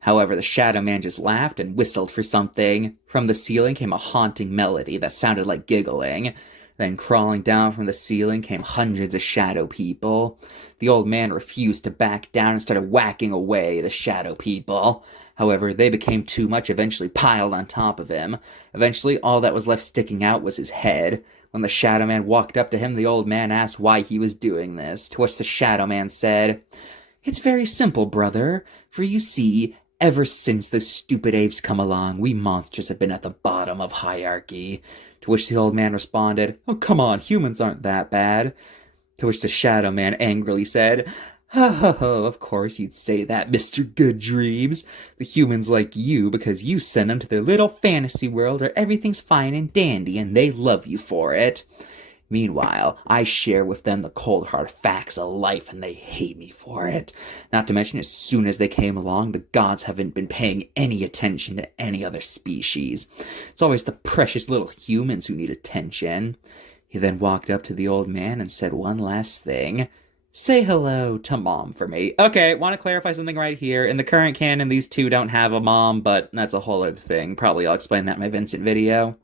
However, the Shadow Man just laughed and whistled for something. From the ceiling came a haunting melody that sounded like giggling. Then crawling down from the ceiling came hundreds of shadow people. The old man refused to back down and started whacking away the shadow people. However, they became too much, eventually piled on top of him. Eventually, all that was left sticking out was his head. When the Shadow Man walked up to him, the old man asked why he was doing this, to which the Shadow Man said, It's very simple, brother, for you see, ever since those stupid apes come along, we monsters have been at the bottom of hierarchy. To which the old man responded, Oh, come on, humans aren't that bad. To which the Shadow Man angrily said, Oh, of course you'd say that, Mr. Good Dreams. The humans like you because you send them to their little fantasy world where everything's fine and dandy and they love you for it. Meanwhile, I share with them the cold hard facts of life and they hate me for it. Not to mention, as soon as they came along, the gods haven't been paying any attention to any other species. It's always the precious little humans who need attention. He then walked up to the old man and said one last thing. Say hello to Mom for me. Okay, want to clarify something right here. In the current canon, these two don't have a mom, but that's a whole other thing. Probably I'll explain that in my Vincent video.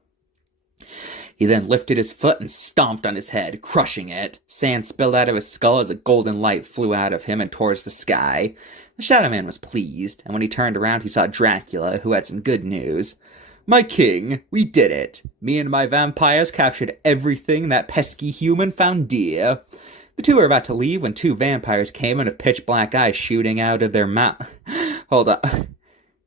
He then lifted his foot and stomped on his head, crushing it. Sand spilled out of his skull as a golden light flew out of him and towards the sky. The Shadow Man was pleased, and when he turned around he saw Dracula, who had some good news. My king, we did it. Me and my vampires captured everything that pesky human found dear. The two were about to leave when two vampires came in with pitch black eyes shooting out of their mouth. Hold up.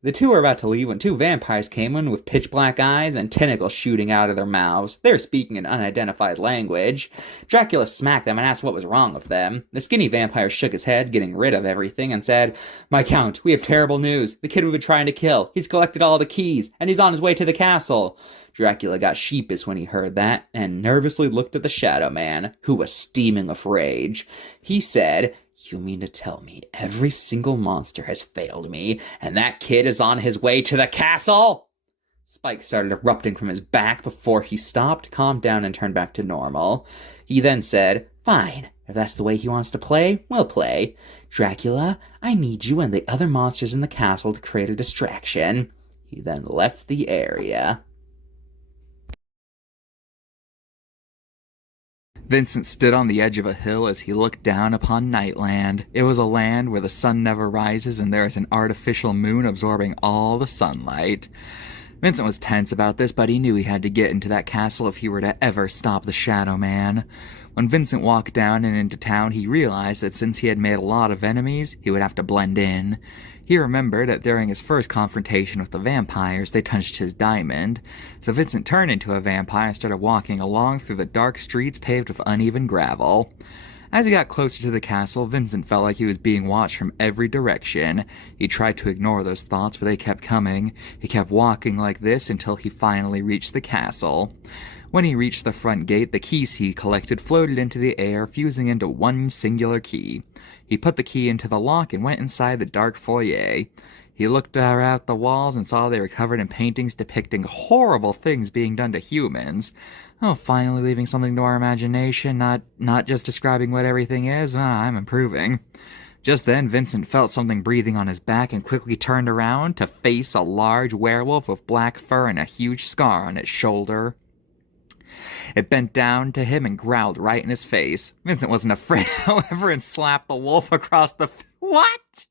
The two were about to leave when two vampires came in with pitch-black eyes and tentacles shooting out of their mouths. They were speaking an unidentified language. Dracula smacked them and asked what was wrong with them. The skinny vampire shook his head, getting rid of everything, and said, My count, we have terrible news. The kid we've been trying to kill. He's collected all the keys, and he's on his way to the castle. Dracula got sheepish when he heard that, and nervously looked at the Shadow Man, who was steaming with rage. He said, You mean to tell me every single monster has failed me, and that kid is on his way to the castle? Spike started erupting from his back before he stopped, calmed down, and turned back to normal. He then said, Fine, if that's the way he wants to play, we'll play. Dracula, I need you and the other monsters in the castle to create a distraction. He then left the area. Vincent stood on the edge of a hill as he looked down upon Nightland. It was a land where the sun never rises and there is an artificial moon absorbing all the sunlight. Vincent was tense about this, but he knew he had to get into that castle if he were to ever stop the Shadow Man. When Vincent walked down and into town, he realized that since he had made a lot of enemies, he would have to blend in. He remembered that during his first confrontation with the vampires, they touched his diamond. So Vincent turned into a vampire and started walking along through the dark streets paved with uneven gravel. As he got closer to the castle, Vincent felt like he was being watched from every direction. He tried to ignore those thoughts, but they kept coming. He kept walking like this until he finally reached the castle. When he reached the front gate, the keys he collected floated into the air, fusing into one singular key. He put the key into the lock and went inside the dark foyer. He looked out the walls and saw they were covered in paintings depicting horrible things being done to humans. Oh, finally leaving something to our imagination, not just describing what everything is. I'm improving. Just then, Vincent felt something breathing on his back and quickly turned around to face a large werewolf with black fur and a huge scar on its shoulder. It bent down to him and growled right in his face. Vincent wasn't afraid, however, and slapped the wolf across the... What?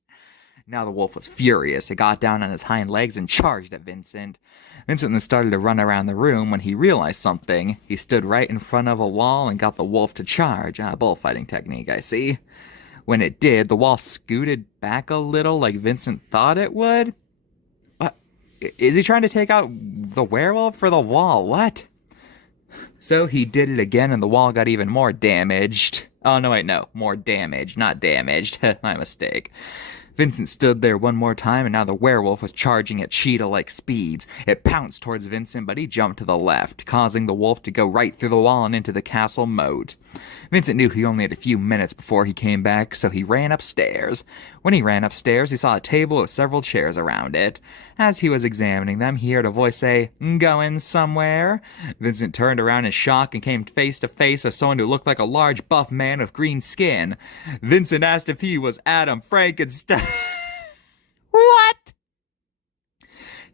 Now the wolf was furious. It got down on its hind legs and charged at Vincent. Vincent then started to run around the room when he realized something. He stood right in front of a wall and got the wolf to charge. Bullfighting technique, I see. When it did, the wall scooted back a little like Vincent thought it would. What? Is he trying to take out the werewolf for the wall? What? So he did it again and the wall got even more damaged. Oh, no, wait, no. More damaged, not damaged. My mistake. Vincent stood there one more time, and now the werewolf was charging at cheetah-like speeds. It pounced towards Vincent, but he jumped to the left, causing the wolf to go right through the wall and into the castle moat. Vincent knew he only had a few minutes before he came back, so he ran upstairs. When he ran upstairs, he saw a table with several chairs around it. As he was examining them, he heard a voice say, "Going somewhere?" Vincent turned around in shock and came face to face with someone who looked like a large buff man with green skin. Vincent asked if he was Adam Frankenstein. What?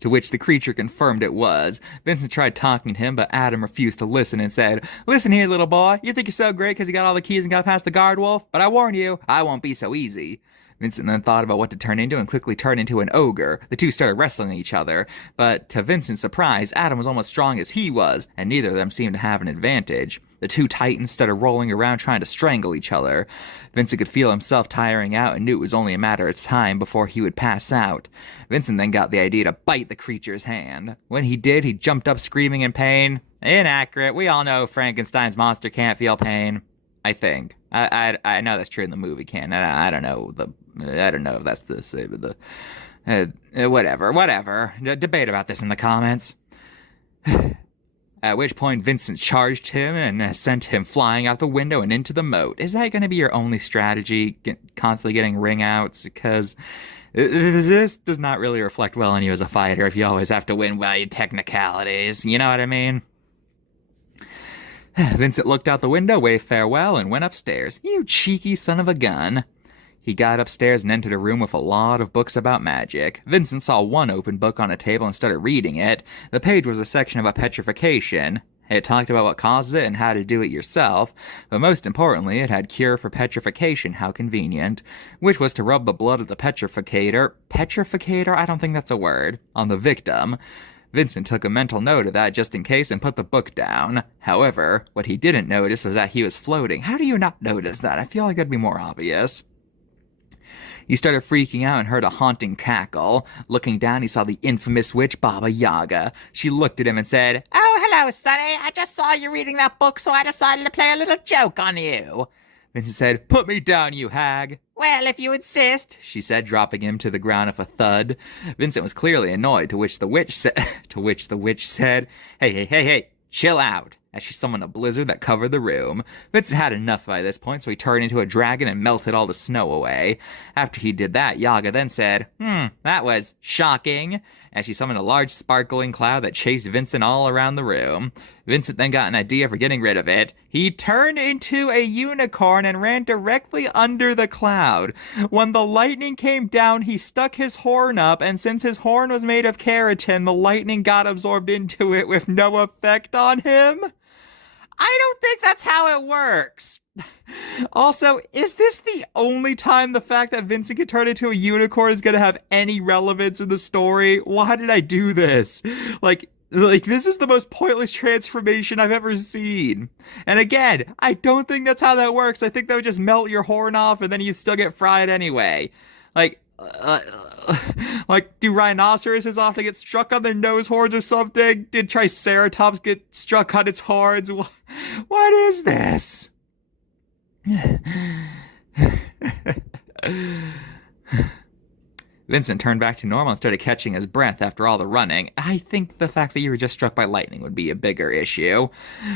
To which the creature confirmed it was. Vincent tried talking to him, but Adam refused to listen and said, "Listen here, little boy. You think you're so great because you got all the keys and got past the guard wolf? But I warn you, I won't be so easy." Vincent then thought about what to turn into and quickly turned into an ogre. The two started wrestling each other, but to Vincent's surprise, Adam was almost strong as he was, and neither of them seemed to have an advantage. The two titans started rolling around trying to strangle each other. Vincent could feel himself tiring out and knew it was only a matter of time before he would pass out. Vincent then got the idea to bite the creature's hand. When he did, he jumped up screaming in pain. Inaccurate. We all know Frankenstein's monster can't feel pain. I think. I know that's true in the movie canon. I don't know if that's the whatever. Debate about this in the comments. At which point Vincent charged him and sent him flying out the window and into the moat. Is that going to be your only strategy? Constantly getting ring outs? Because this does not really reflect well on you as a fighter if you always have to win by technicalities. You know what I mean? Vincent looked out the window, waved farewell, and went upstairs. You cheeky son of a gun. He got upstairs and entered a room with a lot of books about magic. Vincent saw one open book on a table and started reading it. The page was a section about petrification. It talked about what causes it and how to do it yourself, but most importantly, it had cure for petrification, how convenient, which was to rub the blood of the petrificator, I don't think that's a word, on the victim. Vincent took a mental note of that just in case and put the book down. However, what he didn't notice was that he was floating. How do you not notice that? I feel like that'd be more obvious. He started freaking out and heard a haunting cackle. Looking down, he saw the infamous witch Baba Yaga. She looked at him and said, "Oh, hello, Sonny. I just saw you reading that book, so I decided to play a little joke on you." Vincent said, "Put me down, you hag." "Well, if you insist," she said, dropping him to the ground with a thud. Vincent was clearly annoyed, to which the witch said, Hey, chill out, as she summoned a blizzard that covered the room. Vincent had enough by this point, so he turned into a dragon and melted all the snow away. After he did that, Yaga then said, that was shocking, as she summoned a large sparkling cloud that chased Vincent all around the room. Vincent then got an idea for getting rid of it. He turned into a unicorn and ran directly under the cloud. When the lightning came down, he stuck his horn up, and since his horn was made of keratin, the lightning got absorbed into it with no effect on him. I don't think that's how it works. Also, is this the only time the fact that Vincent can turn into a unicorn is going to have any relevance in the story? Why did I do this? Like, this is the most pointless transformation I've ever seen. And again, I don't think that's how that works. I think that would just melt your horn off and then you'd still get fried anyway. Like, do rhinoceroses often get struck on their nose horns or something? Did Triceratops get struck on its horns? What is this? Vincent turned back to normal and started catching his breath after all the running. I think the fact that you were just struck by lightning would be a bigger issue.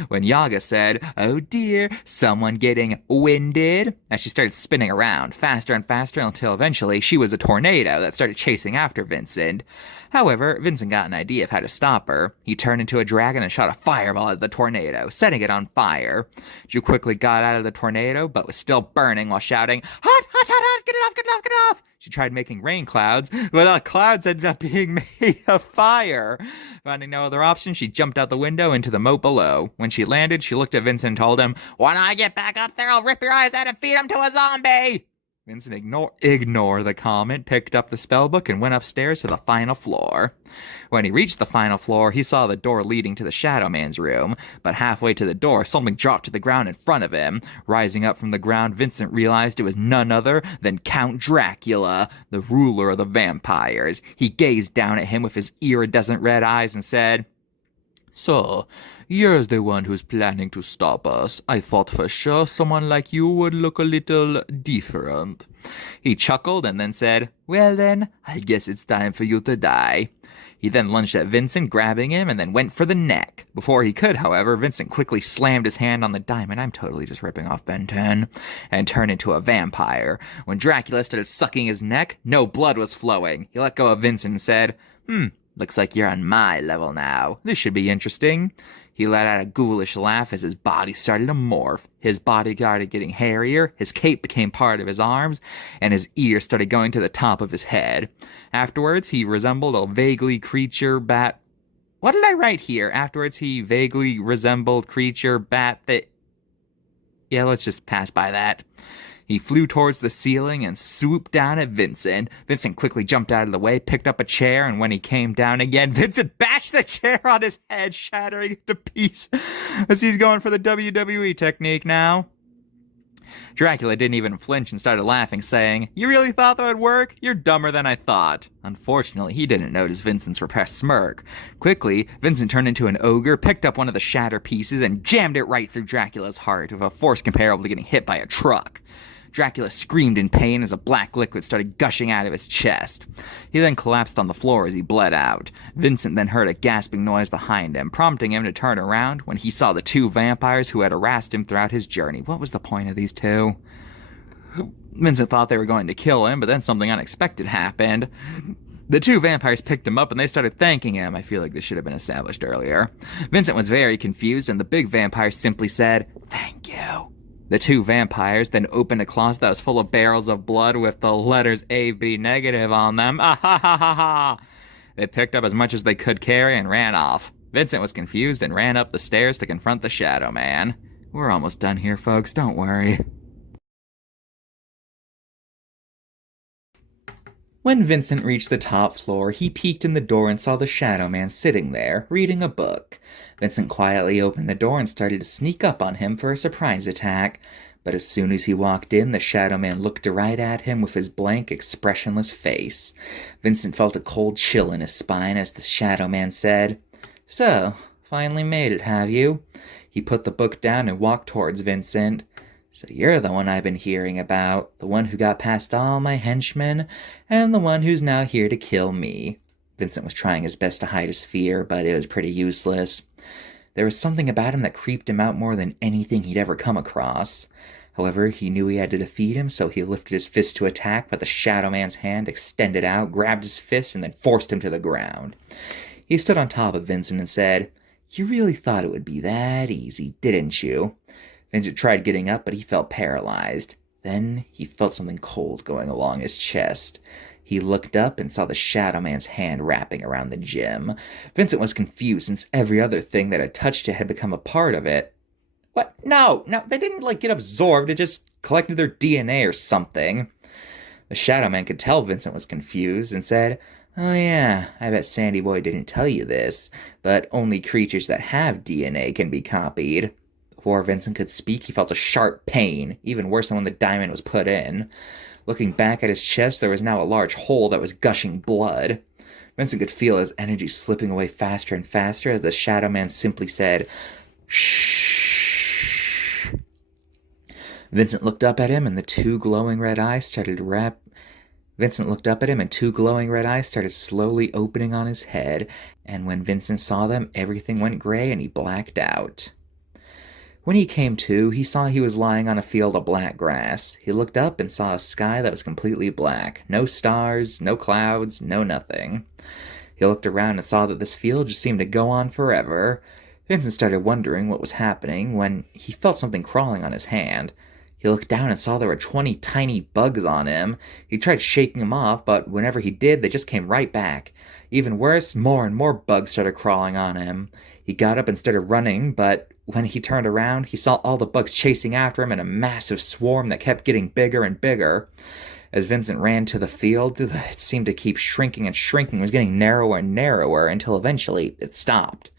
When Yaga said, "Oh dear, someone getting winded?" as she started spinning around, faster and faster until eventually she was a tornado that started chasing after Vincent. However, Vincent got an idea of how to stop her. He turned into a dragon and shot a fireball at the tornado, setting it on fire. She quickly got out of the tornado, but was still burning while shouting, "Hot, hot, hot, hot, get it off, get it off, get it off!" She tried making rain clouds, but clouds ended up being made of fire. Finding no other option, she jumped out the window into the moat below. When she landed, she looked at Vincent and told him, "When I get back up there, I'll rip your eyes out and feed them to a zombie!" Vincent ignored the comment, picked up the spellbook, and went upstairs to the final floor. When he reached the final floor, he saw the door leading to the Shadow Man's room, but halfway to the door, something dropped to the ground in front of him. Rising up from the ground, Vincent realized it was none other than Count Dracula, the ruler of the vampires. He gazed down at him with his iridescent red eyes and said, "So, you're the one who's planning to stop us. I thought for sure someone like you would look a little different." He chuckled and then said, "Well then, I guess it's time for you to die." He then lunged at Vincent, grabbing him, and then went for the neck. Before he could, however, Vincent quickly slammed his hand on the diamond — I'm totally just ripping off Ben 10 — and turned into a vampire. When Dracula started sucking his neck, no blood was flowing. He let go of Vincent and said, "Looks like you're on my level now. This should be interesting." He let out a ghoulish laugh as his body started to morph. His body started getting hairier, his cape became part of his arms, and his ears started going to the top of his head. Afterwards, he resembled a vaguely creature bat. What did I write here? Afterwards, he vaguely resembled creature bat that... Yeah, let's just pass by that. He flew towards the ceiling and swooped down at Vincent. Vincent quickly jumped out of the way, picked up a chair, and when he came down again, Vincent bashed the chair on his head, shattering it to pieces as he's going for the WWE technique now. Dracula didn't even flinch and started laughing, saying, "You really thought that would work? You're dumber than I thought." Unfortunately, he didn't notice Vincent's repressed smirk. Quickly, Vincent turned into an ogre, picked up one of the shatter pieces, and jammed it right through Dracula's heart with a force comparable to getting hit by a truck. Dracula screamed in pain as a black liquid started gushing out of his chest. He then collapsed on the floor as he bled out. Vincent then heard a gasping noise behind him, prompting him to turn around when he saw the two vampires who had harassed him throughout his journey. What was the point of these two? Vincent thought they were going to kill him, but then something unexpected happened. The two vampires picked him up and they started thanking him. I feel like this should have been established earlier. Vincent was very confused, and the big vampire simply said, "Thank you." The two vampires then opened a closet that was full of barrels of blood with the letters AB negative on them. Ah ha ha ha ha! They picked up as much as they could carry and ran off. Vincent was confused and ran up the stairs to confront the Shadow Man. We're almost done here, folks, don't worry. When Vincent reached the top floor, he peeked in the door and saw the Shadow Man sitting there, reading a book. Vincent quietly opened the door and started to sneak up on him for a surprise attack. But as soon as he walked in, the Shadow Man looked right at him with his blank, expressionless face. Vincent felt a cold chill in his spine as the Shadow Man said, "So, finally made it, have you?" He put the book down and walked towards Vincent. "So you're the one I've been hearing about, the one who got past all my henchmen, and the one who's now here to kill me." Vincent was trying his best to hide his fear, but it was pretty useless. There was something about him that creeped him out more than anything he'd ever come across. However, he knew he had to defeat him, so he lifted his fist to attack, but the Shadow Man's hand extended out, grabbed his fist, and then forced him to the ground. He stood on top of Vincent and said, "You really thought it would be that easy, didn't you?" Vincent tried getting up, but he felt paralyzed. Then he felt something cold going along his chest. He looked up and saw the Shadow Man's hand wrapping around the gem. Vincent was confused since every other thing that had touched it had become a part of it. What? No, they didn't, get absorbed. It just collected their DNA or something. The Shadow Man could tell Vincent was confused and said, "Oh yeah, I bet Sandy Boy didn't tell you this, but only creatures that have DNA can be copied." Before Vincent could speak, he felt a sharp pain, even worse than when the diamond was put in. Looking back at his chest, there was now a large hole that was gushing blood. Vincent could feel his energy slipping away faster and faster as the Shadow Man simply said, "Shh." Vincent looked up at him, and the two glowing red eyes started to wrap... Vincent looked up at him, and two glowing red eyes started slowly opening on his head, and when Vincent saw them, everything went gray and he blacked out. When he came to, he saw he was lying on a field of black grass. He looked up and saw a sky that was completely black. No stars, no clouds, no nothing. He looked around and saw that this field just seemed to go on forever. Vincent started wondering what was happening when he felt something crawling on his hand. He looked down and saw there were 20 tiny bugs on him. He tried shaking them off, but whenever he did, they just came right back. Even worse, more and more bugs started crawling on him. He got up and started running, but when he turned around, he saw all the bugs chasing after him in a massive swarm that kept getting bigger and bigger. As Vincent ran to the field, it seemed to keep shrinking and shrinking. It was getting narrower and narrower until eventually it stopped.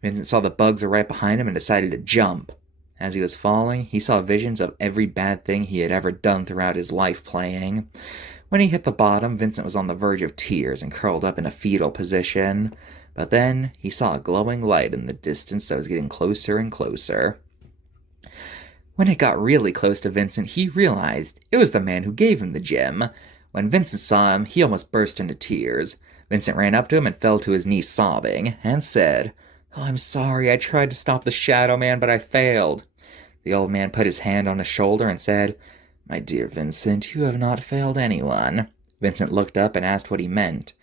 Vincent saw the bugs were right behind him and decided to jump. As he was falling, he saw visions of every bad thing he had ever done throughout his life playing. When he hit the bottom, Vincent was on the verge of tears and curled up in a fetal position. But then he saw a glowing light in the distance that was getting closer and closer. When it got really close to Vincent, he realized it was the man who gave him the gem. When Vincent saw him, he almost burst into tears. Vincent ran up to him and fell to his knees sobbing, and said, "Oh, I'm sorry, I tried to stop the Shadow Man, but I failed." The old man put his hand on his shoulder and said, "My dear Vincent, you have not failed anyone." Vincent looked up and asked what he meant.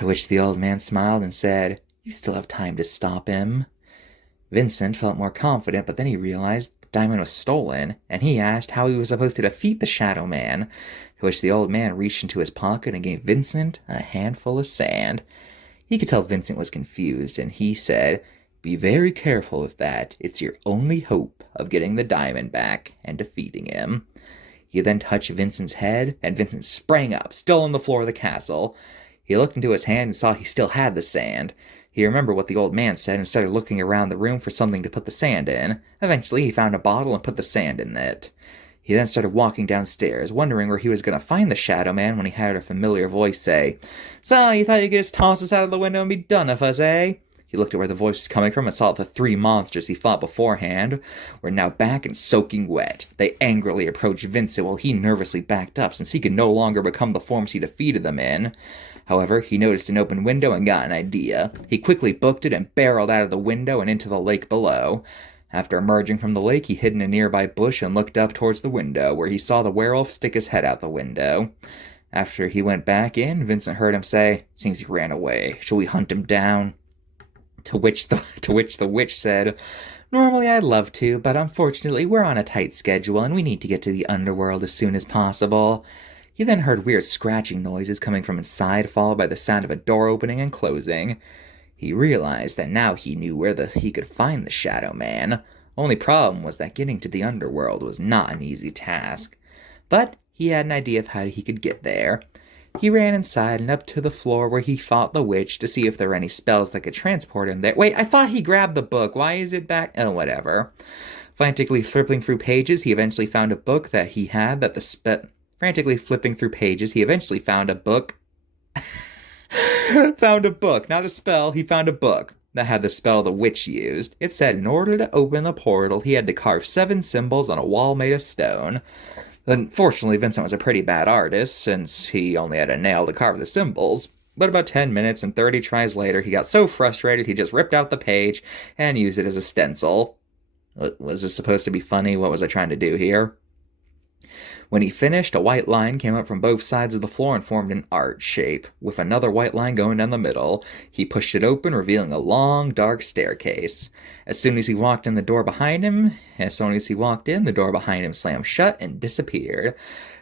At which the old man smiled and said, "You still have time to stop him." Vincent felt more confident, but then he realized the diamond was stolen, and he asked how he was supposed to defeat the Shadow Man, to which the old man reached into his pocket and gave Vincent a handful of sand. He could tell Vincent was confused, and he said, "Be very careful with that. It's your only hope of getting the diamond back and defeating him." He then touched Vincent's head, and Vincent sprang up, still on the floor of the castle. He looked into his hand and saw he still had the sand. He remembered what the old man said and started looking around the room for something to put the sand in. Eventually, he found a bottle and put the sand in it. He then started walking downstairs, wondering where he was going to find the Shadow Man when he heard a familiar voice say, "So, you thought you could just toss us out of the window and be done with us, eh?" He looked at where the voice was coming from and saw the three monsters he fought beforehand were now back and soaking wet. They angrily approached Vincent while he nervously backed up since he could no longer become the forms he defeated them in. However, he noticed an open window and got an idea. He quickly booked it and barreled out of the window and into the lake below. After emerging from the lake, he hid in a nearby bush and looked up towards the window, where he saw the werewolf stick his head out the window. After he went back in, Vincent heard him say, "Seems he ran away. Shall we hunt him down?" To which the witch said, "Normally I'd love to, but unfortunately we're on a tight schedule and we need to get to the underworld as soon as possible." He then heard weird scratching noises coming from inside, followed by the sound of a door opening and closing. He realized that now he knew where he could find the Shadow Man. Only problem was that getting to the underworld was not an easy task. But he had an idea of how he could get there. He ran inside and up to the floor where he fought the witch to see if there were any spells that could transport him there. Wait, I thought he grabbed the book. Why is it back? Oh, whatever. Frantically flipping through pages, he eventually found a book that he had that the Frantically flipping through pages, he eventually found a book. Found a book, not a spell. He found a book that had the spell the witch used. It said in order to open the portal, he had to carve 7 symbols on a wall made of stone. Unfortunately, Vincent was a pretty bad artist, since he only had a nail to carve the symbols. But about 10 minutes and 30 tries later, he got so frustrated he just ripped out the page and used it as a stencil. Was this supposed to be funny? What was I trying to do here? When he finished, a white line came up from both sides of the floor and formed an arch shape, with another white line going down the middle. He pushed it open, revealing a long, dark staircase. As soon as he walked in, the door behind him slammed shut and disappeared.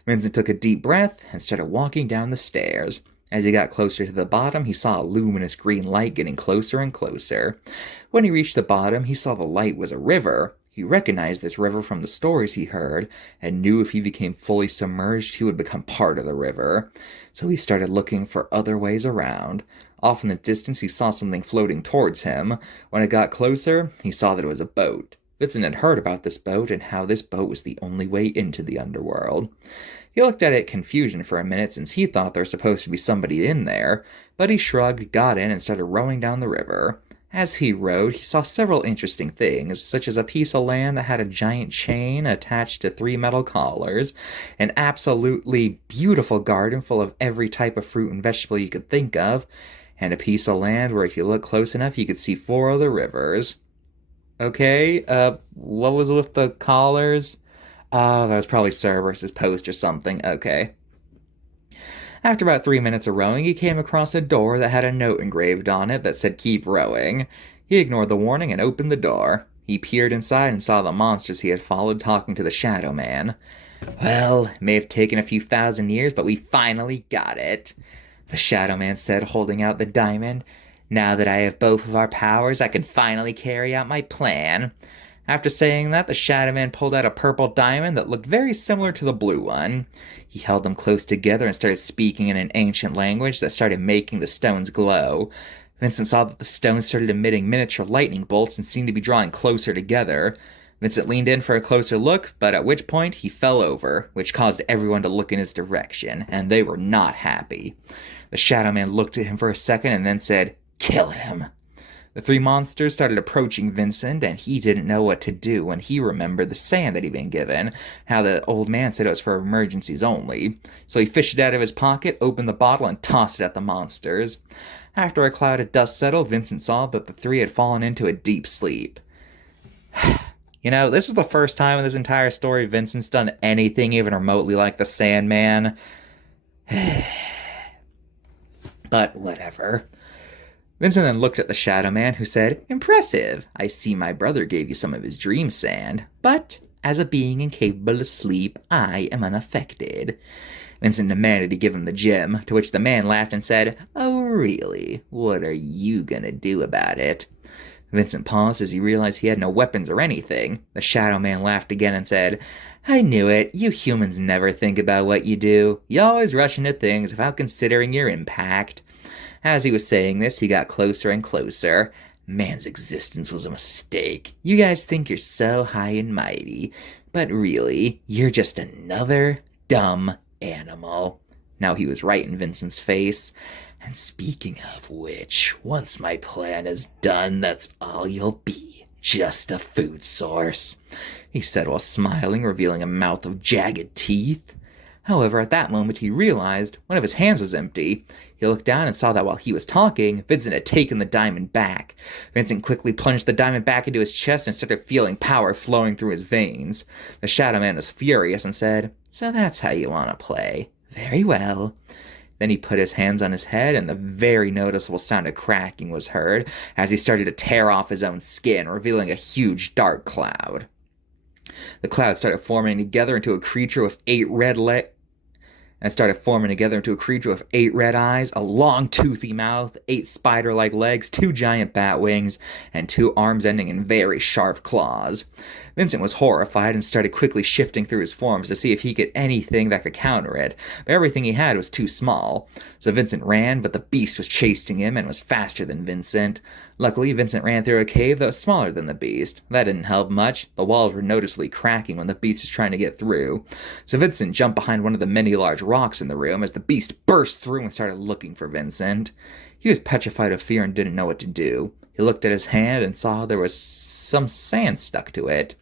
Vincent took a deep breath and started walking down the stairs. As he got closer to the bottom, he saw a luminous green light getting closer and closer. When he reached the bottom, he saw the light was a river. He recognized this river from the stories he heard, and knew if he became fully submerged, he would become part of the river. So he started looking for other ways around. Off in the distance, he saw something floating towards him. When it got closer, he saw that it was a boat. Vincent had heard about this boat, and how this boat was the only way into the underworld. He looked at it in confusion for a minute, since he thought there was supposed to be somebody in there, but he shrugged, got in, and started rowing down the river. As he rode, he saw several interesting things, such as a piece of land that had a giant chain attached to three metal collars, an absolutely beautiful garden full of every type of fruit and vegetable you could think of, and a piece of land where if you look close enough you could see four other rivers. Okay, what was with the collars? Oh, that was probably Cerberus's post or something. Okay. After about 3 minutes of rowing, he came across a door that had a note engraved on it that said keep rowing. He ignored the warning and opened the door. He peered inside and saw the monsters he had followed talking to the Shadow Man. Well, it may have taken a few thousand years, but we finally got it, the Shadow Man said, holding out the diamond. Now that I have both of our powers, I can finally carry out my plan. After saying that, the Shadow Man pulled out a purple diamond that looked very similar to the blue one. He held them close together and started speaking in an ancient language that started making the stones glow. Vincent saw that the stones started emitting miniature lightning bolts and seemed to be drawing closer together. Vincent leaned in for a closer look, but at which point he fell over, which caused everyone to look in his direction, and they were not happy. The Shadow Man looked at him for a second and then said, "Kill him." The three monsters started approaching Vincent, and he didn't know what to do when he remembered the sand that he'd been given, how the old man said it was for emergencies only. So he fished it out of his pocket, opened the bottle, and tossed it at the monsters. After a cloud of dust settled, Vincent saw that the three had fallen into a deep sleep. You know, this is the first time in this entire story Vincent's done anything even remotely like the Sandman. But whatever. Vincent then looked at the Shadow Man, who said, "Impressive. I see my brother gave you some of his dream sand, but as a being incapable of sleep, I am unaffected." Vincent demanded to give him the gem, to which the man laughed and said, "Oh, really? What are you gonna do about it?" Vincent paused as he realized he had no weapons or anything. The Shadow Man laughed again and said, "I knew it. You humans never think about what you do. You always rush into things without considering your impact." As he was saying this, he got closer and closer. Man's existence was a mistake. You guys think you're so high and mighty, but really, you're just another dumb animal. Now he was right in Vincent's face. "And speaking of which, once my plan is done, that's all you'll be. Just a food source," he said while smiling, revealing a mouth of jagged teeth. However, at that moment he realized one of his hands was empty. He looked down and saw that while he was talking, Vincent had taken the diamond back. Vincent quickly plunged the diamond back into his chest and started feeling power flowing through his veins. The Shadow Man was furious and said, "So that's how you want to play. Very well." Then he put his hands on his head, and the very noticeable sound of cracking was heard as he started to tear off his own skin, revealing a huge dark cloud. The cloud started forming together into a creature with eight red eyes, a long toothy mouth, 8 spider-like legs, 2 giant bat wings, and 2 arms ending in very sharp claws. Vincent was horrified and started quickly shifting through his forms to see if he could get anything that could counter it, but everything he had was too small. So Vincent ran, but the beast was chasing him and was faster than Vincent. Luckily, Vincent ran through a cave that was smaller than the beast. That didn't help much. The walls were noticeably cracking when the beast was trying to get through. So Vincent jumped behind one of the many large rocks in the room as the beast burst through and started looking for Vincent. He was petrified of fear and didn't know what to do. He looked at his hand and saw there was some sand stuck to it.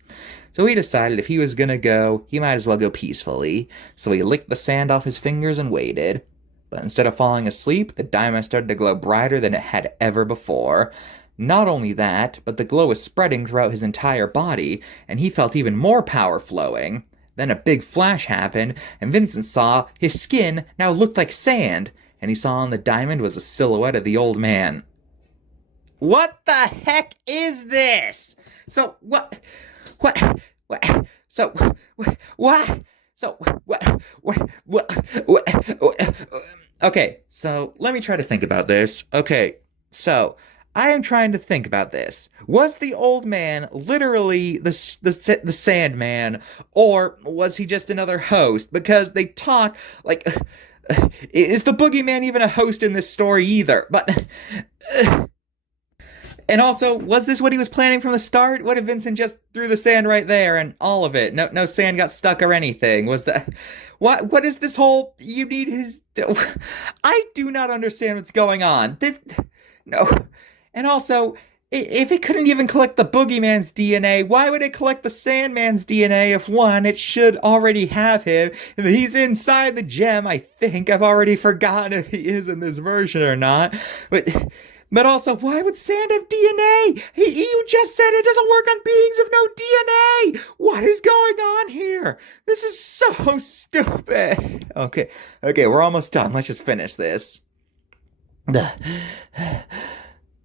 So he decided if he was gonna go, he might as well go peacefully. So he licked the sand off his fingers and waited. But instead of falling asleep, the diamond started to glow brighter than it had ever before. Not only that, but the glow was spreading throughout his entire body, and he felt even more power flowing. Then a big flash happened, and Vincent saw his skin now looked like sand, and he saw on the diamond was a silhouette of the old man. What the heck is this? So, what, so, okay, so let me try to think about this. Okay, so I am trying to think about this. Was the old man literally the Sandman, or was he just another host? Because they talk like, is the boogeyman even a host in this story either? But, and also, was this what he was planning from the start? What if Vincent just threw the sand right there and all of it? No sand got stuck or anything. Was that... What is this whole... You need his... I do not understand what's going on. No. And also, If it couldn't even collect the Boogeyman's DNA, why would it collect the Sandman's DNA if one, it should already have him? If he's inside the gem, I think. I've already forgotten if he is in this version or not. But also, why would sand have DNA? You just said it doesn't work on beings with no DNA. What is going on here? This is so stupid. Okay, we're almost done. Let's just finish this.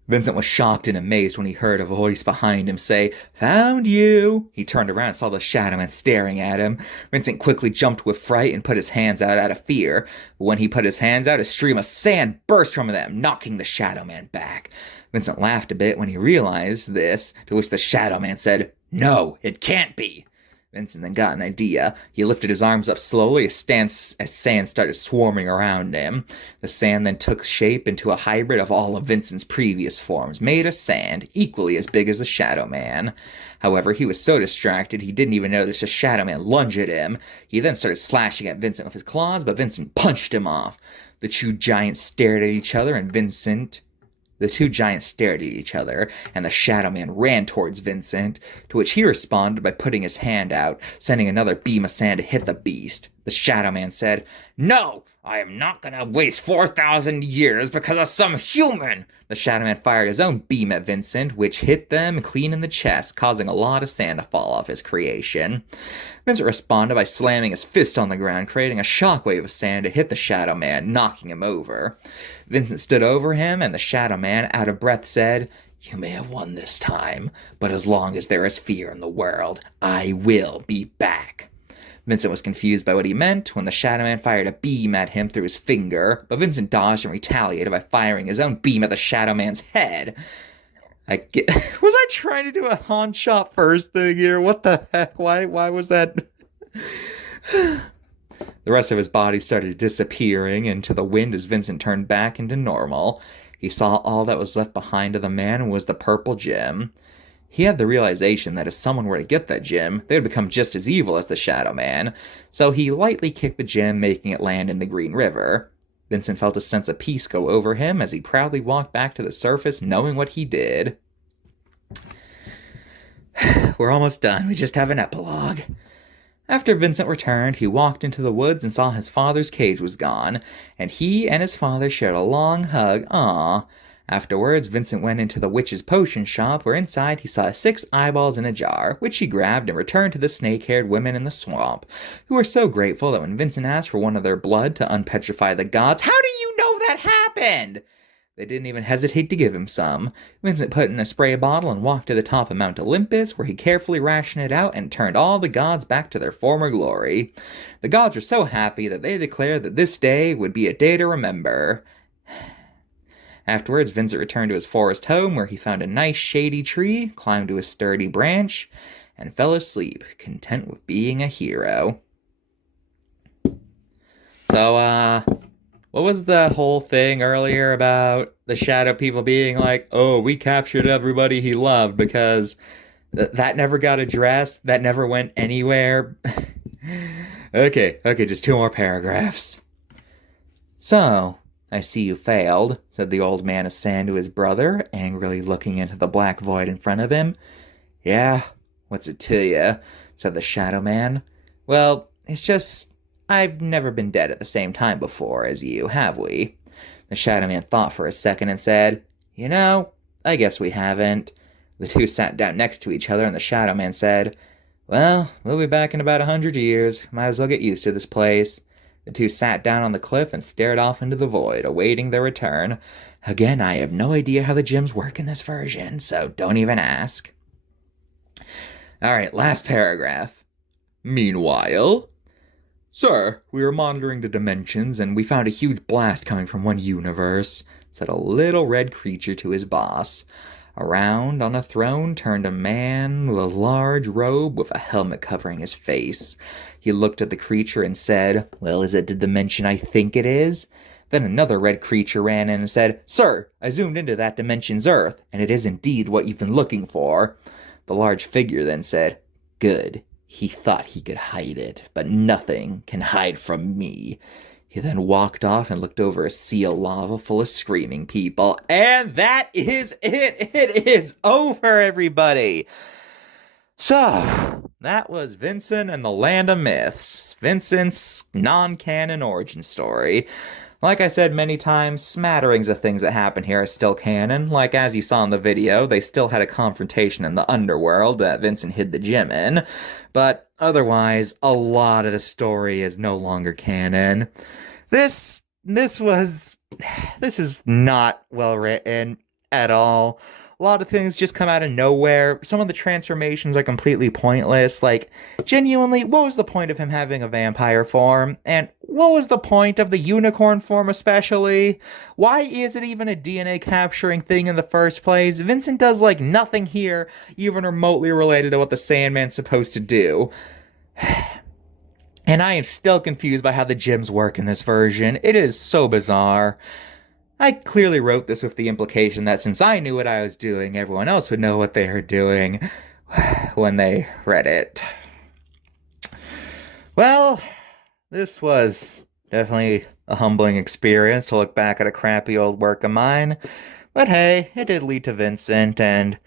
Vincent was shocked and amazed when he heard a voice behind him say, "Found you!" He turned around and saw the Shadow Man staring at him. Vincent quickly jumped with fright and put his hands out of fear. But when he put his hands out, a stream of sand burst from them, knocking the Shadow Man back. Vincent laughed a bit when he realized this, to which the Shadow Man said, "No, it can't be." Vincent then got an idea. He lifted his arms up slowly as sand started swarming around him. The sand then took shape into a hybrid of all of Vincent's previous forms, made of sand, equally as big as the Shadow Man. However, he was so distracted he didn't even notice the Shadow Man lunge at him. He then started slashing at Vincent with his claws, but Vincent punched him off. The two giants stared at each other, and the Shadow Man ran towards Vincent, to which he responded by putting his hand out, sending another beam of sand to hit the beast. The Shadow Man said, "No, I am not gonna waste 4,000 years because of some human!" The Shadow Man fired his own beam at Vincent, which hit them clean in the chest, causing a lot of sand to fall off his creation. Vincent responded by slamming his fist on the ground, creating a shockwave of sand to hit the Shadow Man, knocking him over. Vincent stood over him, and the Shadow Man, out of breath, said, "You may have won this time, but as long as there is fear in the world, I will be back." Vincent was confused by what he meant when the Shadow Man fired a beam at him through his finger, but Vincent dodged and retaliated by firing his own beam at the Shadow Man's head. Was I trying to do a Han shot first thing here? What the heck? Why was that? The rest of his body started disappearing into the wind as Vincent turned back into normal. He saw all that was left behind of the man was the purple gem. He had the realization that if someone were to get that gem, they would become just as evil as the Shadow Man, so he lightly kicked the gem, making it land in the Green River. Vincent felt a sense of peace go over him as he proudly walked back to the surface, knowing what he did. We're almost done. We just have an epilogue. After Vincent returned, he walked into the woods and saw his father's cage was gone, and he and his father shared a long hug. Aww. Afterwards, Vincent went into the witch's potion shop, where inside he saw 6 eyeballs in a jar, which he grabbed and returned to the snake-haired women in the swamp, who were so grateful that when Vincent asked for one of their blood to unpetrify the gods, "How do you know that happened?" They didn't even hesitate to give him some. Vincent put it in a spray bottle and walked to the top of Mount Olympus, where he carefully rationed it out and turned all the gods back to their former glory. The gods were so happy that they declared that this day would be a day to remember. Afterwards, Vincent returned to his forest home, where he found a nice shady tree, climbed to a sturdy branch, and fell asleep, content with being a hero. So, what was the whole thing earlier about the Shadow people being like, "Oh, we captured everybody he loved," because that never got addressed, that never went anywhere? Okay, just 2 more paragraphs. "So, I see you failed," said the old man of sand to his brother, angrily looking into the black void in front of him. "Yeah, what's it to you?" said the Shadow Man. "Well, it's just, I've never been dead at the same time before as you, have we?" The Shadow Man thought for a second and said, "I guess we haven't." The two sat down next to each other, and the Shadow Man said, "Well, we'll be back in about 100 years. Might as well get used to this place." The two sat down on the cliff and stared off into the void, awaiting their return. Again, I have no idea how the gems work in this version, so don't even ask. Alright, last paragraph. "Meanwhile, sir, we were monitoring the dimensions, and we found a huge blast coming from one universe," said a little red creature to his boss. Around on a throne turned a man with a large robe with a helmet covering his face. He looked at the creature and said, "Well, is it the dimension I think it is?" Then another red creature ran in and said, "Sir, I zoomed into that dimension's Earth, and it is indeed what you've been looking for." The large figure then said, "Good. He thought he could hide it, but nothing can hide from me." He then walked off and looked over a sea of lava full of screaming people. And that is it. It is over, everybody. So, that was Vincent and the Land of Myths. Vincent's non-canon origin story. Like I said many times, smatterings of things that happen here are still canon. Like, as you saw in the video, they still had a confrontation in the underworld that Vincent hid the gem in. But otherwise, a lot of the story is no longer canon. This is not well written at all. A lot of things just come out of nowhere. Some of the transformations are completely pointless. Like, genuinely, what was the point of him having a vampire form? And what was the point of the unicorn form especially? Why is it even a DNA capturing thing in the first place? Vincent does, like, nothing here even remotely related to what the Sandman's supposed to do. And I am still confused by how the gems work in this version. It is so bizarre. I clearly wrote this with the implication that since I knew what I was doing, everyone else would know what they were doing when they read it. Well, this was definitely a humbling experience to look back at a crappy old work of mine. But hey, it did lead to Vincent, and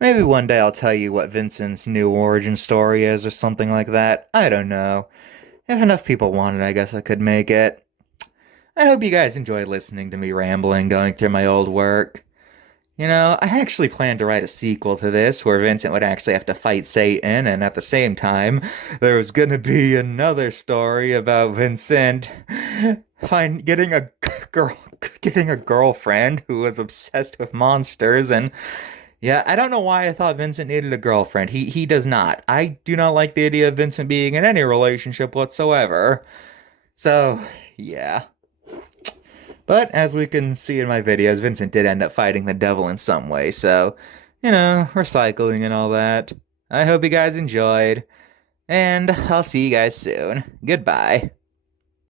maybe one day I'll tell you what Vincent's new origin story is or something like that. I don't know. If enough people want it, I guess I could make it. I hope you guys enjoyed listening to me rambling, going through my old work. You know, I actually planned to write a sequel to this, where Vincent would actually have to fight Satan, and at the same time, there was gonna be another story about Vincent getting a girlfriend who was obsessed with monsters, and yeah, I don't know why I thought Vincent needed a girlfriend. He does not. I do not like the idea of Vincent being in any relationship whatsoever. So, yeah. But as we can see in my videos, Vincent did end up fighting the devil in some way, so, you know, recycling and all that. I hope you guys enjoyed, and I'll see you guys soon. Goodbye.